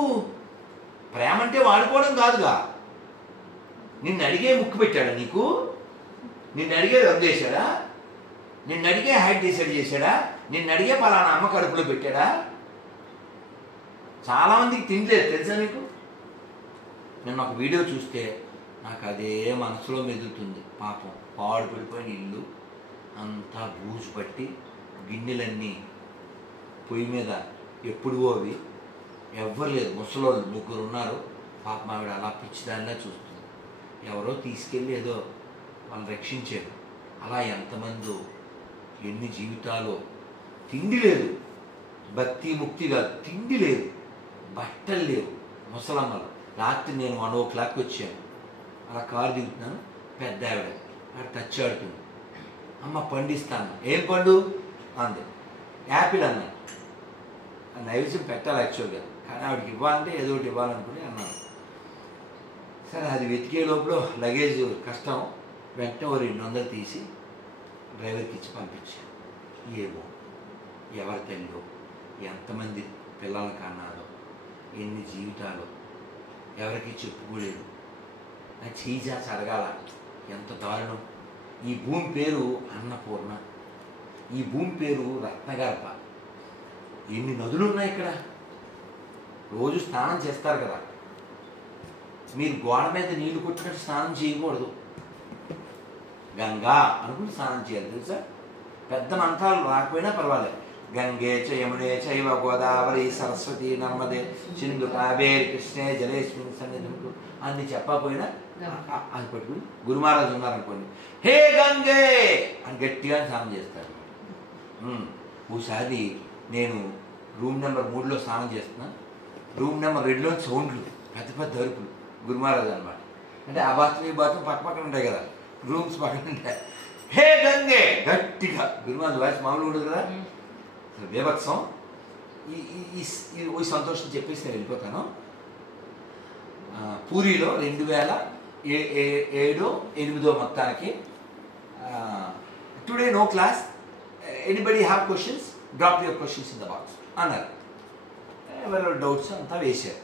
ప్రేమ అంటే వాడుకోవడం కాదుగా. నిన్ను అడిగే ముక్కు పెట్టాడా నీకు, నిన్ను అడిగే రంగు వేసాడా, నిన్ను అడిగే హైట్ డిసైడ్ చేశాడా, నిన్ను అడిగే పలానా అమ్మ కడుపులో పెట్టాడా. చాలామందికి తినలేదు తెలుసా నీకు. నేను ఒక వీడియో చూస్తే నాకు అదే మనసులో మెదులుతుంది. పాపం పాడు పడిపోయిన ఇల్లు అంతా బూజు పట్టి, గిన్నెలన్నీ పొయ్యి మీద ఎప్పుడు అవి ఎవ్వరు లేదు, ముసలోళ్ళు 3 ఉన్నారు. పాపం ఆవిడ అలా పిచ్చిదానిలా చూస్తుంది. ఎవరో తీసుకెళ్ళి ఏదో వాళ్ళు రక్షించారు. అలా ఎంతమందో, ఎన్ని జీవితాలు. తిండి లేదు, భక్తి ముక్తి కాదు, తిండి లేదు, బట్టలు లేవు, ముసలమ్మలు. రాత్రి నేను 1 o'clock వచ్చాను, అలా కారు దిగుతున్నాను, పెద్ద ఆవిడ ఆవిడ టచ్ ఆడుతుంది. అమ్మ పండిస్తాను, ఏం పండు అంది. యాపిల్ అన్నా. నైవేద్యం పెట్టాలి యాక్చువల్గా, కానీ ఆవిడకి ఇవ్వాలంటే ఏదో ఒకటి ఇవ్వాలనుకుని అన్నాను. సరే అది వెతికే లోపల లగేజ్ కష్టం, వెంటనే ఓ 200 తీసి డ్రైవర్కి ఇచ్చి పంపించాను. ఏమో ఎవరి తల్లిలో ఎంతమంది పిల్లల కన్నారో, ఎన్ని జీవితాలు, ఎవరికి చెప్పుకోలేదు. నాకు చీజాచి అడగాల, ఎంత దారుణం. ఈ భూమి పేరు అన్నపూర్ణ, ఈ భూమి పేరు రత్నగర్భ. ఎన్ని నదులు ఉన్నాయి ఇక్కడ, రోజు స్నానం చేస్తారు కదా. మీరు గోడ మీద నీళ్లు కొట్టినట్టు స్నానం చేయకూడదు, గంగా అనుకుంటే స్నానం చేయాలి తెలుసా. పెద్ద మంత్రాలు రాకపోయినా పర్వాలేదు. గంగే చ యమునే చైవ గోదావరి సరస్వతి నర్మదే సింధు కావేరి కృష్ణే జలేస్మిన్ సన్నిధులు అన్ని చెప్పకపోయినా అని పట్టుకుని గురుమహారాజు ఉన్నారనుకోండి, హే గంగే అని గట్టిగా స్నానం చేస్తారు. ఓసారి నేను రూమ్ నెంబర్ 3లో స్నానం చేస్తున్నా, రూమ్ నెంబర్ 2లో సౌండ్లు, పెద్ద పెద్ద అరుపులు. గురుమహారాజు అనమాట. అంటే ఆ బాత్రూమ్ ఈ బాత్రూమ్ పక్క పక్కన ఉంటాయి కదా, రూమ్స్ పక్కన ఉంటాయి. హే గంగే గట్టిగా గురుమాత వాయిస్ మామూలు ఉండదు కదా, బేభత్సం. ఈ సంతోషం చెప్పేసి నేను వెళ్ళిపోతాను. పూరిలో 2007-8 మొత్తానికి today no class, anybody have questions, drop your questions in the box అన్నారు. ఎవరో డౌట్స్ అంతా వేశారు,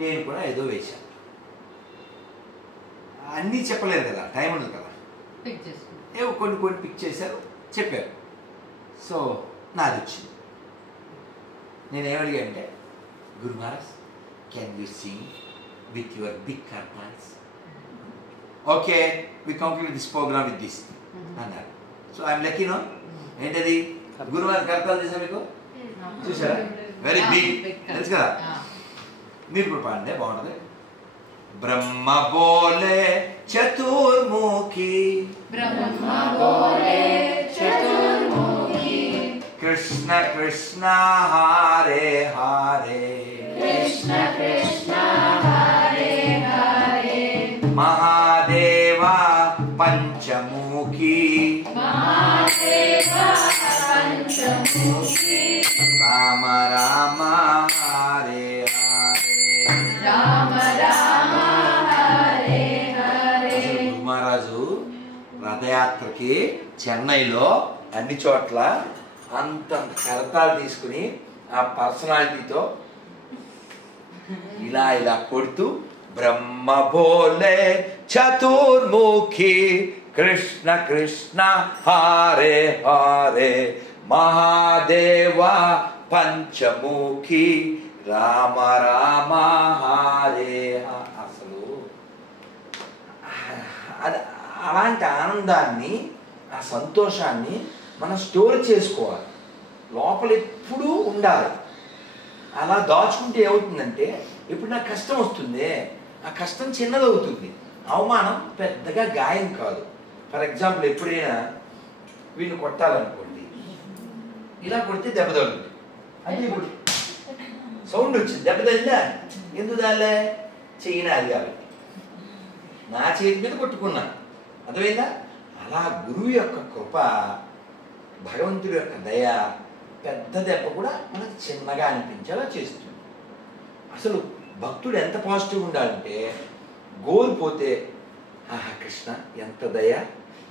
నేను కూడా ఏదో వేశాను. అన్నీ చెప్పలేరు కదా, టైం ఉండదు కదా, ఏవో కొన్ని పిక్ చేశారు, చెప్పారు. సో నాది వచ్చింది. నేనేమడిగా అంటే, Guru Maharaj can you sing with your big kartals? Okay, we conclude this program with this అన్నారు. So I'm lucky no. ఏంటది? గురు మహారాజ్ కర్తాలు చేశారు మీకు చూసారా? వెరీ బిగ్, తెలుసు కదా. మీరు కూడా పాడండి, బాగుంటుంది. బ్రహ్మ బోలే చతుర్ముఖి, బ్రహ్మ బోలే చతుర్ముఖి, కృష్ణ కృష్ణ హరే హరే, కృష్ణ కృష్ణ హరే హరే, మహాదేవ పంచముఖి, మహాదేవ పంచముఖి, రామ రామ హరే హరే, రామ రామ హరే హరే. గురు మహారాజు రథయాత్రకి చెన్నైలో అన్ని చోట్ల అంతంత కరతాలు తీసుకుని ఆ పర్సనాలిటీతో ఇలా ఇలా కొడుతూ బ్రహ్మ బోలే చతుర్ముఖి, కృష్ణ కృష్ణ హరే హరే, మహాదేవ పంచముఖి, రామ రామ హరే హరే. అసలు అది అలాంటి ఆనందాన్ని, ఆ సంతోషాన్ని మనం స్టోర్ చేసుకోవాలి, లోపల ఎప్పుడూ ఉండాలి. అలా దాచుకుంటే ఏమవుతుందంటే, ఇప్పుడు నాకు కష్టం వస్తుంది, ఆ కష్టం చిన్నదవుతుంది, అవమానం పెద్దగా గాయం కాదు. ఫర్ ఎగ్జాంపుల్, ఎప్పుడైనా వీళ్ళు కొట్టాలనుకోండి, ఇలా కొడితే దెబ్బ తగులుతుంది, అది ఇప్పుడు సౌండ్ వచ్చింది, దెబ్బ తగిలిందా? ఎందుకు దానిలే చెయ్యినా అది కాబట్టి నా చేతి మీద కొట్టుకున్నాను, అర్థమైందా? అలా గురువు యొక్క కృప, భగవంతుడి యొక్క దయ పెద్ద దెబ్బ కూడా మనకు చిన్నగా అనిపించేలా చేస్తుంది. అసలు భక్తుడు ఎంత పాజిటివ్గా ఉండాలంటే, గోలు పోతే ఆహా కృష్ణ ఎంత దయ,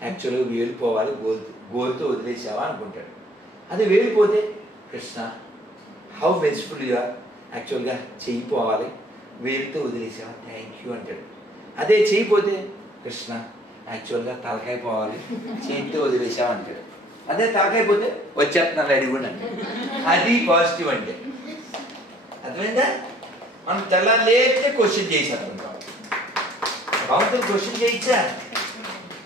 యాక్చువల్గా వేలిపోవాలి, గోలుతో వదిలేసావా అనుకుంటాడు. అదే వేలిపోతే Krishna how merciful you are, యాక్చువల్గా చెయ్యిపోవాలి, వేలితో వదిలేసావా, థ్యాంక్ యూ అంటాడు. అదే చెయ్యిపోతే కృష్ణ యాక్చువల్గా తలకాయ పోవాలి, చేతితో వదిలేసావా అంటాడు. అదే తలకాయ పోతే వచ్చేస్తున్నాను అడిగుండి అంటాడు. అది పాజిటివ్ అంటే, అర్థమైందా? మనం తెల్లారి లేస్తే క్వశ్చన్ చేశాను అనుకో, భగవంతుని క్వశ్చన్ చేయించా,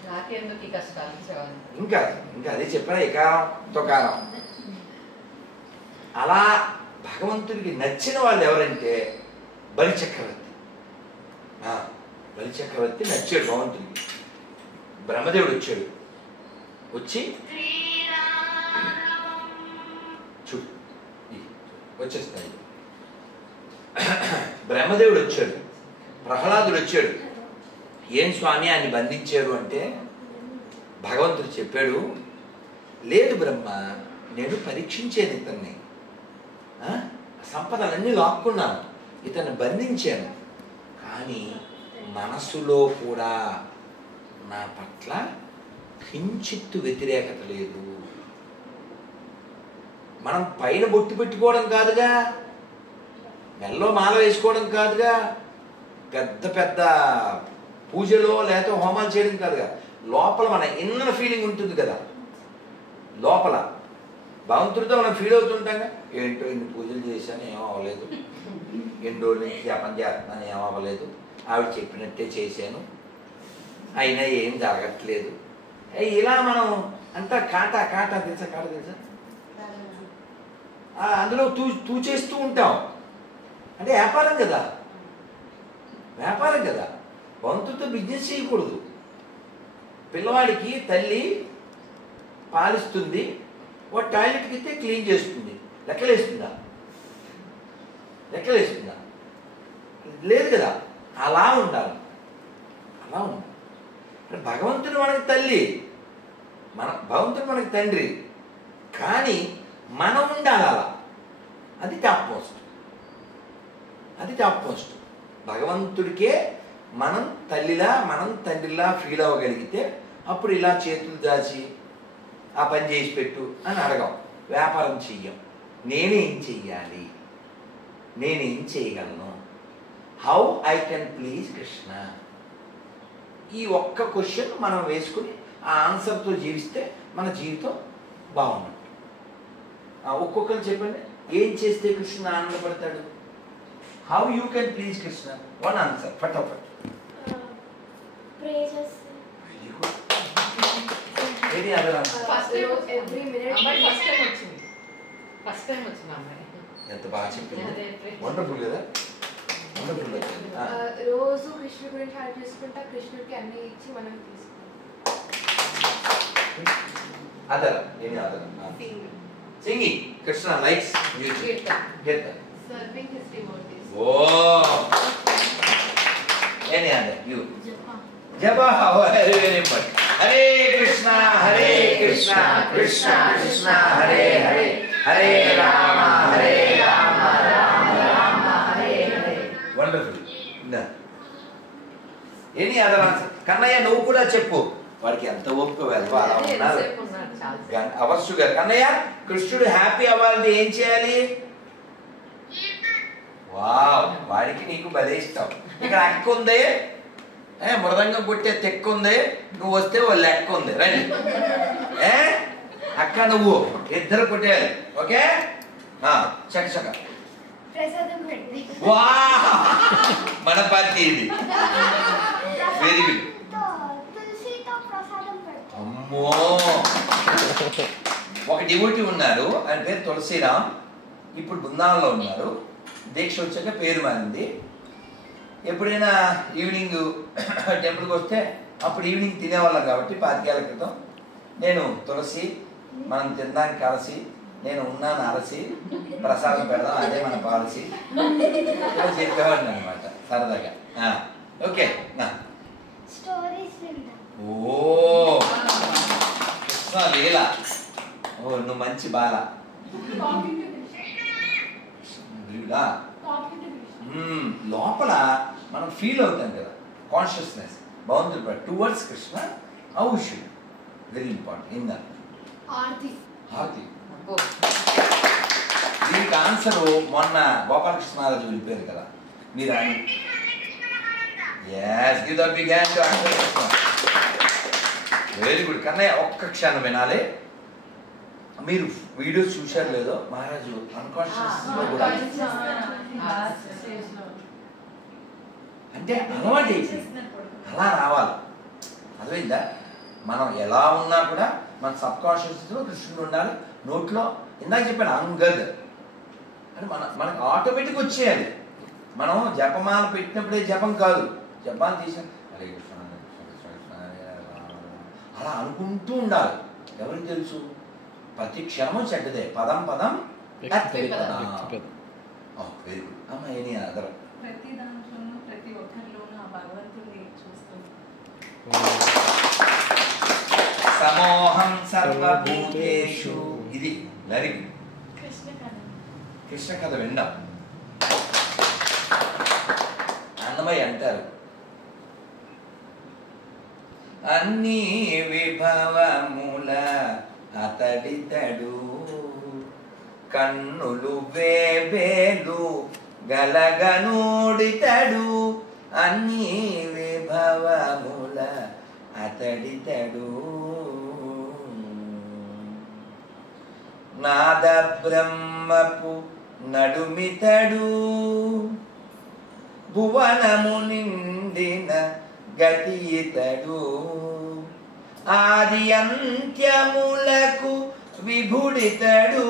నాకెందుకు ఈ కష్టాలు ఇచ్చేవాళ్ళు? ఇంకా అదే చెప్పినా ఎకారం తొకారం. అలా భగవంతుడికి నచ్చిన వాళ్ళు ఎవరంటే బలిచక్రవర్తి. బలిచక్రవర్తి నచ్చాడు భగవంతుడికి. బ్రహ్మదేవుడు వచ్చాడు, వచ్చి చూడు వచ్చేస్తాయి. బ్రహ్మదేవుడు వచ్చాడు, ప్రహ్లాదుడు వచ్చాడు. ఏం స్వామి అని బంధించారు అంటే, భగవంతుడు చెప్పాడు, లేదు బ్రహ్మ, నేను పరీక్షించేది ఇతన్ని, సంపదలన్నీ లాక్కున్నాను, ఇతన్ని బంధించాను, కానీ మనసులో కూడా నా పట్ల కించిత్తు వ్యతిరేకత లేదు. మనం పైన బొట్టు పెట్టుకోవడం కాదుగా, మెల్లో మాల వేసుకోవడం కాదుగా, పెద్ద పెద్ద పూజలో లేకపోతే హోమాలు చేయడం కాదుగా, లోపల మన ఇన్నర్ ఫీలింగ్ ఉంటుంది కదా, లోపల భగవంతుడితో మనం ఫీల్ అవుతుంటాగా, ఏంటో ఇన్ని పూజలు చేశాను ఏం అవ్వలేదు, ఎన్ని రోజుల నుంచి జపం చేస్తున్నాను ఏం అవ్వలేదు, ఆవిడ చెప్పినట్టే చేశాను అయినా ఏం జరగట్లేదు, ఇలా మనం అంతా కాటా తెలుసా, కాటా తెలుసా, అందులో తూచేస్తూ ఉంటాం. అంటే వ్యాపారం కదా, భగవంతుడితో బిజినెస్ చేయకూడదు. పిల్లవాడికి తల్లి పాలిస్తుంది, వాడు టాయిలెట్కి ఇస్తే క్లీన్ చేస్తుంది, లెక్కలేస్తుందా? లేదు కదా. అలా ఉండాలి. అవును. భగవంతుడు మనకి తల్లి, భగవంతుడు మనకి తండ్రి, కానీ మనం ఉండాలి అలా. అది టాప్ పోస్ట్, అది టాప్ పోస్ట్. భగవంతుడికే మనం తల్లిలా మనం తండ్రిలా ఫీల్ అవ్వగలిగితే అప్పుడు ఇలా చేతులు దాచి ఆ పని చేసి పెట్టు అని అడగం, వ్యాపారం చెయ్యం. నేనేం చెయ్యాలి, నేనేం చేయగలను, how I can please Krishna. ఈ ఒక్క క్వశ్చన్ మనం వేసుకుని ఆ ఆన్సర్తో జీవిస్తే మన జీవితం బాగున్నట్టు. ఒక్కొక్కరు చెప్పండి, ఏం చేస్తే కృష్ణ ఆనందపడతాడు? How you can please Krishna? One answer ఫటాఫట్. Very good. ఏది other answer? Every minute first time వచ్చిన అమ్మాయి ఎంత బాగా చెప్పింది, వండర్ఫుల్ కదా, వండర్ఫుల్. రోజు కృష్ణుడి గురించి ఆలోచిస్తుంటా, కృష్ణుడికి అన్ని ఇచ్చి మనం తీసుకుంటాం. అదర్ ఏది other? Singing. Krishna likes music. Kirtan. Serving his devotees. Oh any other? You. Japa. Very, very important. Hare Krishna, Hare Krishna, Krishna Krishna, Hare Hare, Hare Rama, Rama Rama, Hare Hare. Wonderful. Any other answer? Kannaya, నువ్వు కూడా చెప్పు. వాడికి ఎంత ఓపిక వెళ్వా అలా ఉన్నారు. అవర్స్ గా కన్నయ్య, కృష్ణుడు హ్యాపీ అవ్వాలంటే ఏం చేయాలి? వావ్, వాడికి నీకు భలే ఇష్టం. ఇక్కడ అక్క ఉంది, మృదంగం కొట్టే తెక్క ఉంది, నువ్వు వస్తే ఓ లెక్క ఉంది. రండి అక్క నువ్వు ఇద్దరు కొట్టేయాలి. ఓకే, చక్క చక్క. వా, మన పార్టీ ఇది. Very good. అమ్మో, ఒక డివోటీ ఉన్నారు, ఆయన పేరు తులసిరామ్. ఇప్పుడు బృందావనంలో ఉన్నారు. దీక్ష వచ్చాక పేరు మారింది. ఎప్పుడైనా ఈవినింగ్ టెంపుల్కి వస్తే అప్పుడు ఈవినింగ్ తినేవాళ్ళం కాబట్టి 5 ఏళ్ల క్రితం నేను తులసి మనం తినడానికి కలిసి నేను ఉన్నాను అలసి ప్రసాదం పెడదాం, అదే మన పాలసీ చెప్పేవాడిని అనమాట సరదాగా. ఓకే, ఓ కృష్ణ లీల. ఓ నువ్వు మంచి బాల. లోపల మనం ఫీల్ అవుతాం కదా, కాన్షియస్నెస్ బాగుంది towards Krishna. How should, very important. In హారతి. దీనికి ఆన్సర్ మొన్న గోపాలకృష్ణరాజు వెళ్ళిపోయారు కదా, మీరు వెరీ గుడ్. కన్నయ్య ఒక్క క్షణం వినాలి. మీరు వీడియోస్ చూశారు లేదో, మహారాజు అన్కాన్షియస్ కూడా అంటే అలవాటు అలా రావాలి. అర్థమైందా? మనం ఎలా ఉన్నా కూడా మన సబ్ కాన్షియస్లో కృష్ణుడు ఉండాలి. నోట్లో ఇందాక చెప్పాను అంగద్ అని మనకు ఆటోమేటిక్ వచ్చేయాలి. మనం జపమాల పెట్టినప్పుడే జపం కాదు, జపాలు తీసిన హరే కృష్ణ అలా అనుకుంటూ ఉండాలి. ఎవరికి తెలుసు? ప్రతి క్షణము చెడ్డదే, పదం పదం. వెరీ గుడ్ అమ్మ. ఏని అదర్? ప్రతి దాంట్లోనూ ప్రతి ఒక్కరిలోనూ ఆ భగవంతుడిని చూస్తాం. సమోహం సర్వభూతేషు. ఇది వెరీ గుడ్. కృష్ణ కథ విందాం. అన్నమయ్య అంటారు, అన్ని విభవముల అతడితడు, కన్నులు వేవేలు గలగనూడితడు, అన్ని విభవముల అతడితడు, నాద బ్రహ్మపు నడుమితడు, భువనము నిండిన గతి ఇతడు, ఆది అంత్యములకు విభుడితడు,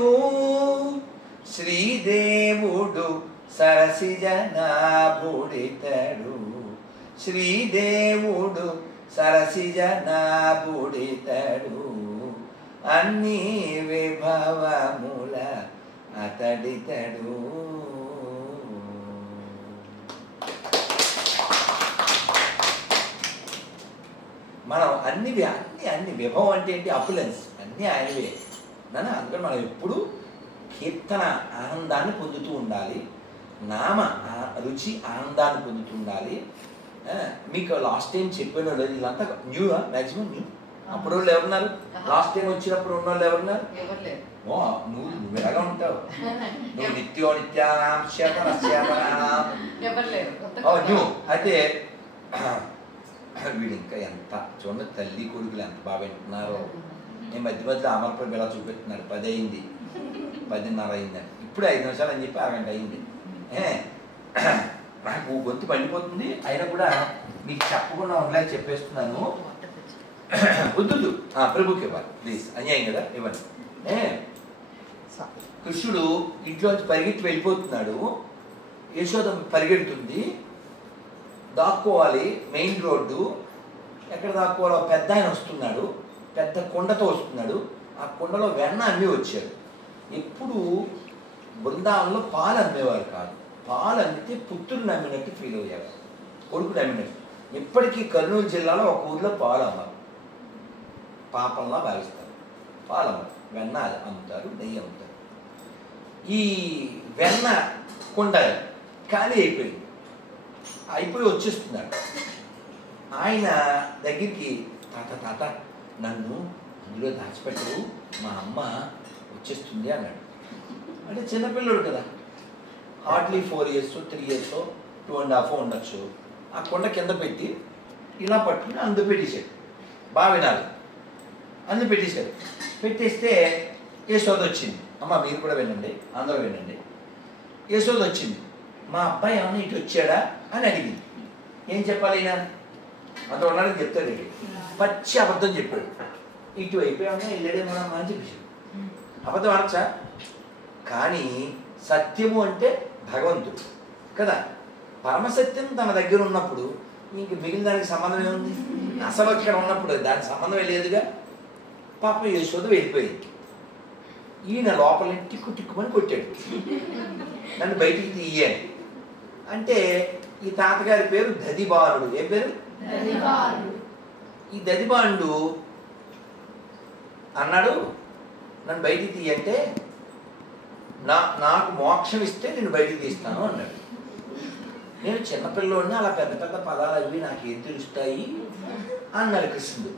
శ్రీదేవుడు సరసిజనాభుడితడు, శ్రీదేవుడు సరసిజనాభుడితడు, అన్ని విభవముల అతడితడు. మనం అన్ని విభవం అంటే ఏంటి? అపులెన్స్ అన్నీ ఆయనవే నాన్న. అందుకని మనం ఎప్పుడు కీర్తన ఆనందాన్ని పొందుతూ ఉండాలి, నామ రుచి ఆనందాన్ని పొందుతూ ఉండాలి. మీకు లాస్ట్ టైం చెప్పిన వాళ్ళు ఇదంతా న్యూ మ్యాక్సిమం న్యూ. అప్పుడు వాళ్ళు ఎవరున్నారు? లాస్ట్ టైం వచ్చినప్పుడు ఉన్న వాళ్ళు ఎవరున్నారు? ఓ నువ్వు ఎలాగా ఉంటావు? నువ్వు నిత్యో నిత్యానాం న్యూ. అయితే వీడు ఇంకా ఎంత చూడండి, తల్లి కొడుకులు ఎంత బాగా వింటున్నారో. నేను మధ్య మధ్యలో అమర్పడి ఇలా చూపెడుతున్నాడు. 10 అయింది, 10:30 అయిందని. ఇప్పుడు 5 నిమిషాలు అని చెప్పి 1 గంట అయింది. నాకు గొంతు పండిపోతుంది. అయినా కూడా మీకు చెప్పకుండా ఉండలేక చెప్పేస్తున్నాను. వద్దు ప్రభుకి ఇవ్వాలి ప్లీజ్, అన్యాయం కదా, ఇవ్వండి. కృష్ణుడు ఇంట్లోంచి పరిగెత్తి వెళ్ళిపోతున్నాడు. యశోద పరిగెడుతుంది, దాక్కోవాలి. మెయిన్ రోడ్డు ఎక్కడ దాక్కోవాలో పెద్ద ఆయన వస్తున్నాడు, పెద్ద కొండతో వస్తున్నాడు. ఆ కొండలో వెన్న అమ్మి వచ్చాడు. ఎప్పుడు బృందావనంలో పాలు అమ్మేవారు కాదు. పాలు అమ్మితే పుత్రుని అమ్మినట్టు ఫీల్ అయ్యారు, కొడుకుని అమ్మినట్టు. ఇప్పటికీ కర్నూలు జిల్లాలో ఒక ఊర్లో పాలు అమ్మారు, పాపంలా భావిస్తారు. పాలు అమ్మరు, వెన్న అమ్ముతారు, నెయ్యి అమ్ముతారు. ఈ వెన్న కొండలు ఖాళీ అయిపోయి వచ్చేస్తున్నాడు. ఆయన దగ్గరికి, తాత నన్ను అందులో దాచిపెట్టరు, మా అమ్మ వచ్చేస్తుంది అన్నాడు. అంటే చిన్నపిల్లడు కదా, హార్డ్లీ 4 years 3 years 2.5 ఉండొచ్చు. ఆ కొండ కింద పెట్టి ఇలా పట్టుకుని అందు పెట్టేశాడు. బాగా వినాలి, అందు పెట్టేశాడు. పెట్టేస్తే యశోద వచ్చింది. అమ్మ మీరు కూడా వినండి, అందరూ వినండి. యశోద వచ్చింది. మా అబ్బాయి ఏమన్నా ఇటు వచ్చాడా అని అడిగింది. ఏం చెప్పాలి? ఈయన అంత ఉన్నాడని చెప్తాడు. పచ్చి అబద్ధం చెప్పాడు. ఇటు అయిపోయామన్నా వెళ్ళాడేమో అని చెప్పేశాడు. అబద్ధం అనొచ్చా? కానీ సత్యము అంటే భగవంతుడు కదా. పరమసత్యం తన దగ్గర ఉన్నప్పుడు ఇంక మిగిలిన దానికి సంబంధం ఏముంది? అసలు ఇక్కడ ఉన్నప్పుడు దానికి సంబంధం లేదుగా. పాప యశోద వెళ్ళిపోయింది. ఈయన లోపల టిక్కుమని కొట్టాడు, నన్ను బయటికి తీయాలి అంటే. ఈ తాతగారి పేరు దదిబాలుడు. ఏం పేరు? ఈ దదిబాలుడు అన్నాడు, నన్ను బయటికి తీయంటే నాకు మోక్షం ఇస్తే నేను బయటికి తీస్తాను అన్నాడు. నేను చిన్నపిల్లోడిని, అలా పెద్ద పెద్ద పదాలు అవి నాకేం తెలుస్తాయి అన్నాడు కృష్ణుడు.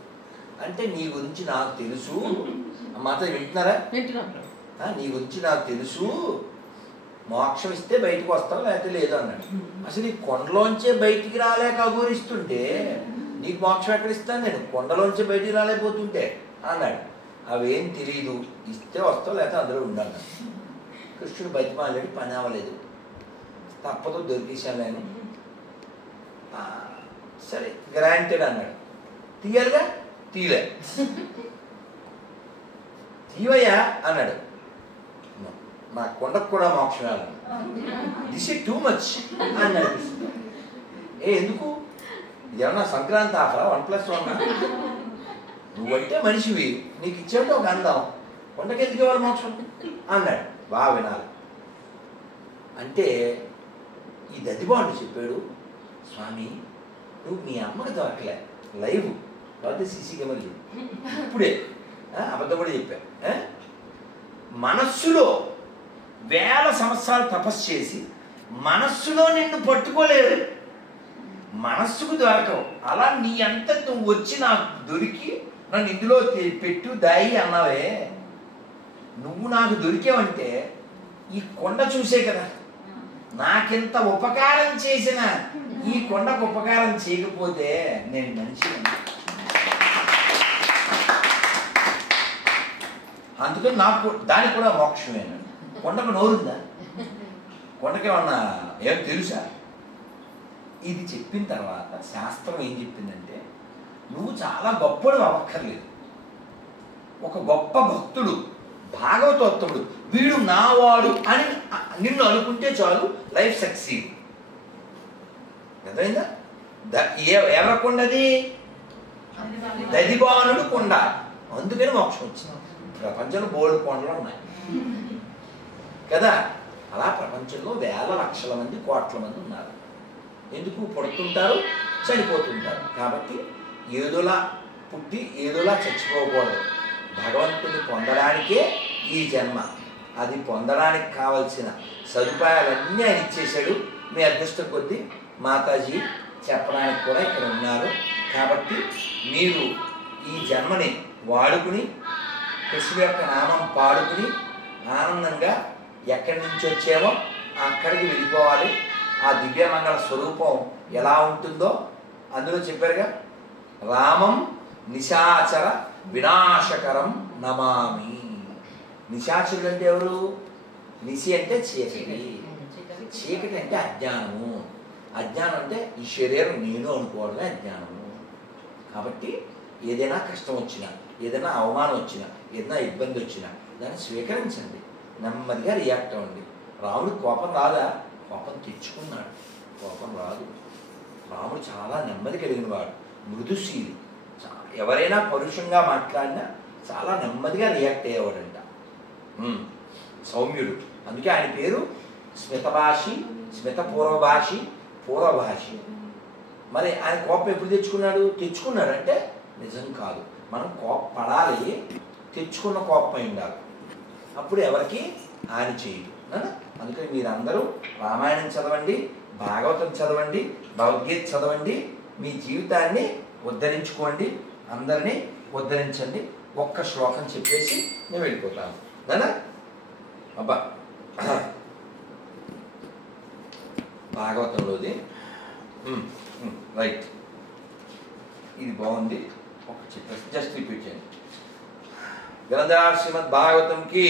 అంటే నీ గురించి నాకు తెలుసు. మాత వింటున్నారా? నీ గురించి నాకు తెలుసు, మోక్షం ఇస్తే బయటకు వస్తావు, లేకపోతే లేదు అన్నాడు. అసలు ఈ కొండలోంచే బయటికి రాలేక అఘోరిస్తుంటే నీకు మోక్షం ఎక్కడ ఇస్తాను నేను? కొండలోంచే బయటికి రాలేకపోతుంటే అన్నాడు. అవేం తెలియదు, ఇస్తే వస్తావు, లేకపోతే అందులో ఉండాలి. కృష్ణుడు బతిమాలాడు, పని అవ్వలేదు. తప్పదు, దొరికేశాను నేను. సరే గ్రాంటెడ్ అన్నాడు. తీయాలిగా, తీయలే. తీవయ్యా అన్నాడు. నా కొండకు కూడా మోక్షం రాదు, దిస్ ఇస్ టూ మచ్ అన్నాడు. ఎందుకు? ఇదేమన్నా సంక్రాంతి ఆఫరా? 1+1 నువ్వంటే మనిషివి, నీకు ఇచ్చేట ఒక అందం, కొండకి ఎందుకు ఇవ్వాలి మోక్షం అన్నాడు. బాగా వినాలి. అంటే ఈ దదిబాండు చెప్పాడు, స్వామి నువ్వు మీ అమ్మకి దొరకలే, లైవ్ లేకపోతే సీసీ కెమెరా ఇప్పుడే అబద్ధం కూడా చెప్పా. మనస్సులో 1000 సంవత్సరాలు తపస్సు చేసి మనస్సులో నిన్ను పట్టుకోలేరు, మనస్సుకు దొరకవు. అలా నీ అంత నువ్వు వచ్చి నాకు దొరికి నన్ను ఇందులో పెట్టు దాయి అన్నావే, నువ్వు నాకు దొరికావంటే ఈ కొండ చూసే కదా. నాకింత ఉపకారం చేసిన ఈ కొండకు ఉపకారం చేయకపోతే నేను మనిషి. అందుకని నాకు దానికి కూడా మోక్షమే. కొండకు నోరుందా? కొండకేమన్నా ఏం తెలుసా? ఇది చెప్పిన తర్వాత శాస్త్రం ఏం చెప్పిందంటే, నువ్వు చాలా గొప్పడు అవ్వక్కర్లేదు. ఒక గొప్ప భక్తుడు, భాగవతోత్తముడు, వీడు నావాడు అని నిన్ను అనుకుంటే చాలు, లైఫ్ సక్సీడ్. అర్థమైందా? ఎవరి కొండది? దదిబానుడు కొండ. అందుకని మోక్షం వచ్చింది. ప్రపంచంలో బోల్డ్ కొండలు ఉన్నాయి కదా. అలా ప్రపంచంలో 1000 లక్షల మంది, కోట్ల మంది ఉన్నారు. ఎందుకు? పుడుతుంటారు, చనిపోతుంటారు. కాబట్టి ఏదోలా పుట్టి ఏదోలా చచ్చిపోకూడదు. భగవంతుని పొందడానికే ఈ జన్మ. అది పొందడానికి కావలసిన సదుపాయాలన్నీ ఆయన ఇచ్చేశాడు. మీ అదృష్టం కొద్దీ మాతాజీ చెప్పడానికి కూడా ఇక్కడ ఉన్నారు. కాబట్టి మీరు ఈ జన్మని వాడుకుని కృష్ణుడి యొక్క నామం పాడుకుని ఆనందంగా ఎక్కడి నుంచి వచ్చామో అక్కడికి వెళ్ళిపోవాలి. ఆ దివ్యమంగళ స్వరూపం ఎలా ఉంటుందో అందులో చెప్పారుగా, రామం నిశాచర వినాశకరం నమామి. నిశాచరుడు అంటే ఎవరు? నిశి అంటే చీకటి, చీకటి అంటే అజ్ఞానము. అజ్ఞానం అంటే ఈ శరీరం నేను అనుకోవడమే అజ్ఞానము. కాబట్టి ఏదైనా కష్టం వచ్చినా, ఏదైనా అవమానం వచ్చినా, ఏదైనా ఇబ్బంది వచ్చినా దాన్ని స్వీకరించండి, నెమ్మదిగా రియాక్ట్ అవ్వండి. రాముడు కోపం రాదా? కోపం తెచ్చుకున్నాడు, కోపం రాదు. రాముడు చాలా నెమ్మది కలిగిన వాడు, మృదుశీలి. ఎవరైనా పరుషంగా మాట్లాడినా చాలా నెమ్మదిగా రియాక్ట్ అయ్యేవాడంట, సౌమ్యుడు. అందుకే ఆయన పేరు స్మితభాషి, స్మిత పూర్వభాషి, పూర్వభాషి. మరి ఆయన కోపం ఎప్పుడు తెచ్చుకున్నాడు అంటే నిజం కాదు. మనం కోపపడాలి, తెచ్చుకున్న కోపం అయి ఉండాలి. అప్పుడు ఎవరికి హాని చేయదు. అందుకని మీరందరూ రామాయణం చదవండి, భాగవతం చదవండి, భగవద్గీత చదవండి, మీ జీవితాన్ని ఉద్ధరించుకోండి, అందరినీ ఉద్ధరించండి. ఒక్క శ్లోకం చెప్పేసి నేను వెళ్ళిపోతాను. నానా అబ్బా భాగవతంలోది రైట్, ఇది బాగుంది. ఒక చెప్పేసి జస్ట్ రిపీట్ చేయండి. గ్రంథార్ శ్రీమద్ భాగవతం కి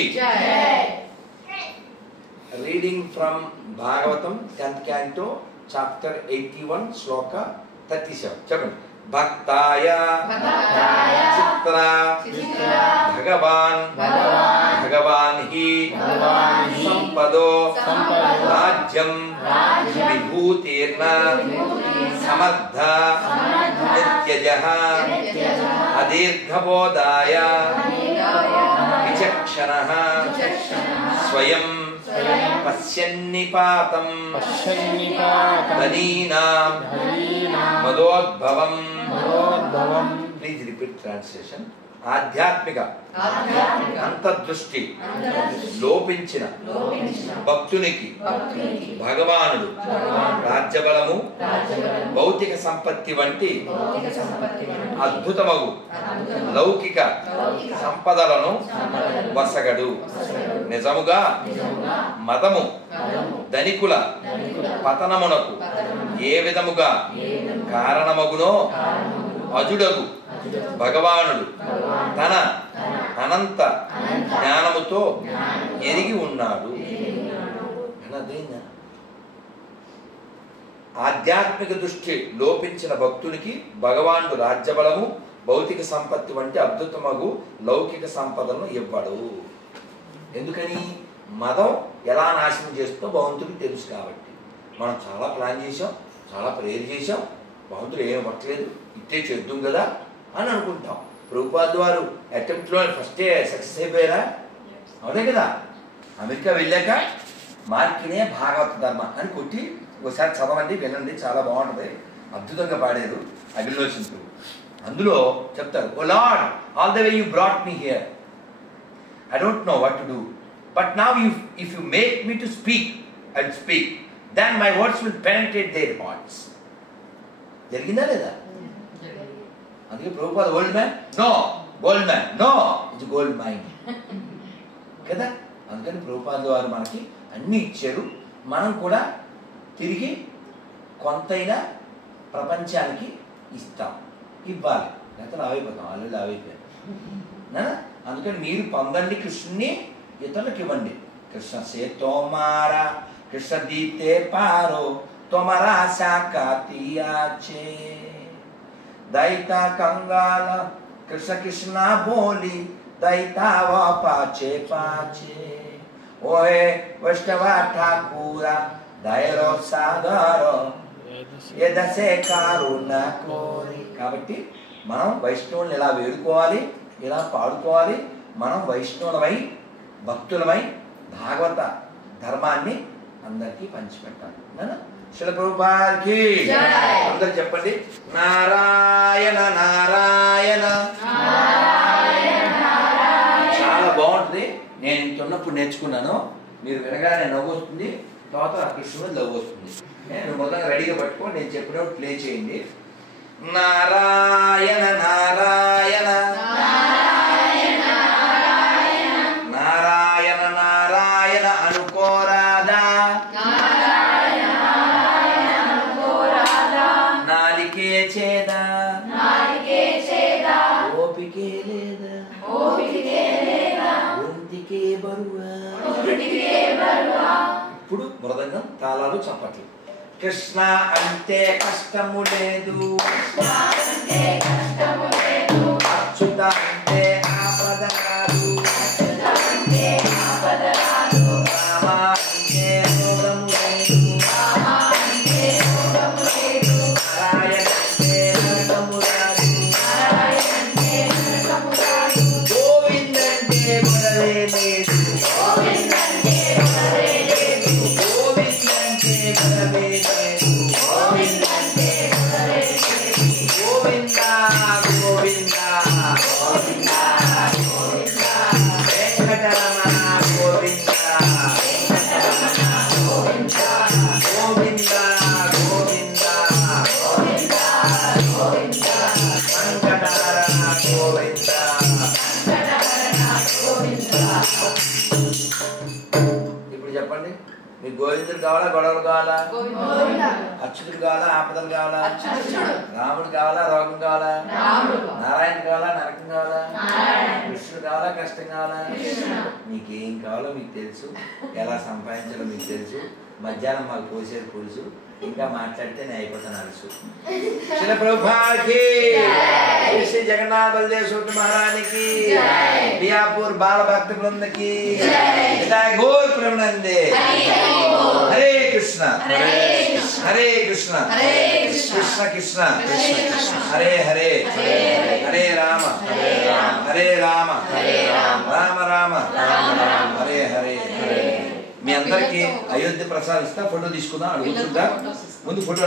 reading from Bhagavatam 10th canto chapter 81 శ్లోక 37. చెప్పండి. భక్తాయ చిత్ర భగవాన్ హి సంపదో రాజ్యం విభూతిర్న సమర్థ నిత్యజః అదీర్ఘబోధాయ విచక్షణః స్వయం పశ్యన్నిపాతం ధనీనాం మదోద్భవం. Please repeat translation. ఆధ్యాత్మిక అంతర్దృష్టి లోపించిన భక్తునికి భగవానుడు రాజ్యబలము, భౌతిక సంపత్తి వంటి అద్భుతమగు లౌకిక సంపదలను వసగడు. నిజముగా మదము ధనికుల పతనమునకు ఏ విధముగా కారణమగునో అజుడగు భగవానుడు తన అనంత జ్ఞానముతో ఎరిగి ఉన్నాడు. ఆధ్యాత్మిక దృష్టి లోపించిన భక్తునికి భగవానుడు రాజ్యబలము, భౌతిక సంపత్తి వంటి అద్భుతమగు లౌకిక సంపదలను ఇవ్వడు. ఎందుకని? మదం ఎలా నాశనం చేస్తుందో భగవంతుడికి తెలుసు. కాబట్టి మనం చాలా ప్లాన్ చేసాం, చాలా ప్రేయర్ చేసాం, భగవంతుడు ఏం ఇవ్వట్లేదు, ఇట్టే చేద్దాం కదా అని అనుకుంటాం. ప్రభుపాద్ వారు అటెంప్ట్లో ఫస్టే సక్సెస్ అయిపోయారా? అవునే కదా. అమెరికా వెళ్ళాక మార్కినే భాగవత ధర్మ అని కొట్టి ఒకసారి చదవండి, వినండి, చాలా బాగుంటుంది. అద్భుతంగా పాడారు అభిలోచించు. అందులో చెప్తారు, oh lord, all the way you brought me here, I don't know what to do, but now if you make me to speak, I will speak, then my words will penetrate their hearts. జరిగిందా లేదా? అందుకే Prabhupada old man no, gold man no, it's gold mind కదా. అందుకని ప్రభుపాద వారు మనకి అన్నీ ఇచ్చారు. మనం కూడా తిరిగి కొంతైనా ప్రపంచానికి ఇస్తాం, ఇవ్వాలి. లేకపోతే లావైపోతాం, ఆల్రెడీ లావైపోయాం. అందుకని మీరు పొందండి కృష్ణుని, ఇతరులకు ఇవ్వండి. కృష్ణ సే తోమారా కృష్ణ దీతే పారో తోమరా శాఖాతియాచే దైతా కంగాల కృష్ణ కృష్ణ బోలి దైతా వా పాచే పాచే ఓహే వైష్ణవ ఠాకూర దైరో సాగరో ఎదసే కారుణ కోరి. కాబట్టి మనం వైష్ణవుల్ని ఇలా వేడుకోవాలి, ఇలా పాడుకోవాలి. మనం వైష్ణవులమై భక్తులమై భాగవత ధర్మాన్ని అందరికీ పంచిపెట్టాను. శిల ప్రభుపాదికి అందరు చెప్పండి, నారాయణ నారాయణ. చాలా బాగుంటుంది. నేను ఇంత ఉన్నప్పుడు నేర్చుకున్నాను. మీరు వినగానే నవ్వు వస్తుంది, తర్వాత కృష్ణుడు లవ్ వస్తుంది. నేను మొదలుగా రెడీగా పట్టుకో, నేను చెప్పినప్పుడు ప్లే చేయండి. నారాయణ నారాయణ నారాయణ నారాయణ అనుకోరాదా, నాలికే చేదా, ఓపికే లేదా, ఒంటికే బరువా. ఇప్పుడు మృదంగం, తాళాలు, చప్పట్లు. కృష్ణ అంటే కష్టము లేదు, అచ్యుత అంటే ఆపద కాదు, రామ అంటే రోగము లేదు, నారాయణ అంటే నరకము రాదు, గోవింద అంటే బడలే లేదు, గోవింద అంటే బడలే లేదు, గోవింద గోవింద వెంకటరమణ గోవింద గోవింద గోవింద వెంకటరమణ గోవింద. ఇప్పుడు చెప్పండి, మీకు గోవిందుడు కావాలా, గొడవలు కావాలా, అచ్యుతుడు కావాలా, ఆపదలు కావాలా, రాముడు కావాలా, రోగం కావాలా, నారాయణ కావాలా, నరకం కావాలా, కృష్ణుడు కావాలా, కష్టం కావాలా? మీకేం కావాలో మీకు తెలుసు, ఎలా సంపాదించాలో మీకు తెలుసు. మధ్యాహ్నం మాకు పోసేది పులుసు, ఇంకా మాట్లాడితే నేను అయిపోతాను అలుసు. శిల ప్రభుపాదికి, శ్రీ జగన్నాథ బలదేవ్ సూర్య మహారానికి, బియాపూర్ బాల భక్త బృందకి, గోర్ ప్రేమనందే. హరే కృష్ణ హరే కృష్ణ కృష్ణ కృష్ణ హరే హరే హరే రామ హరే రామ రామ రామ హరే హరే. మీ అందరికి అయోధ్య ప్రసాదిస్తా, ఫోటో తీసుకుందాం. అడుగుతుందా ముందు ఫోటో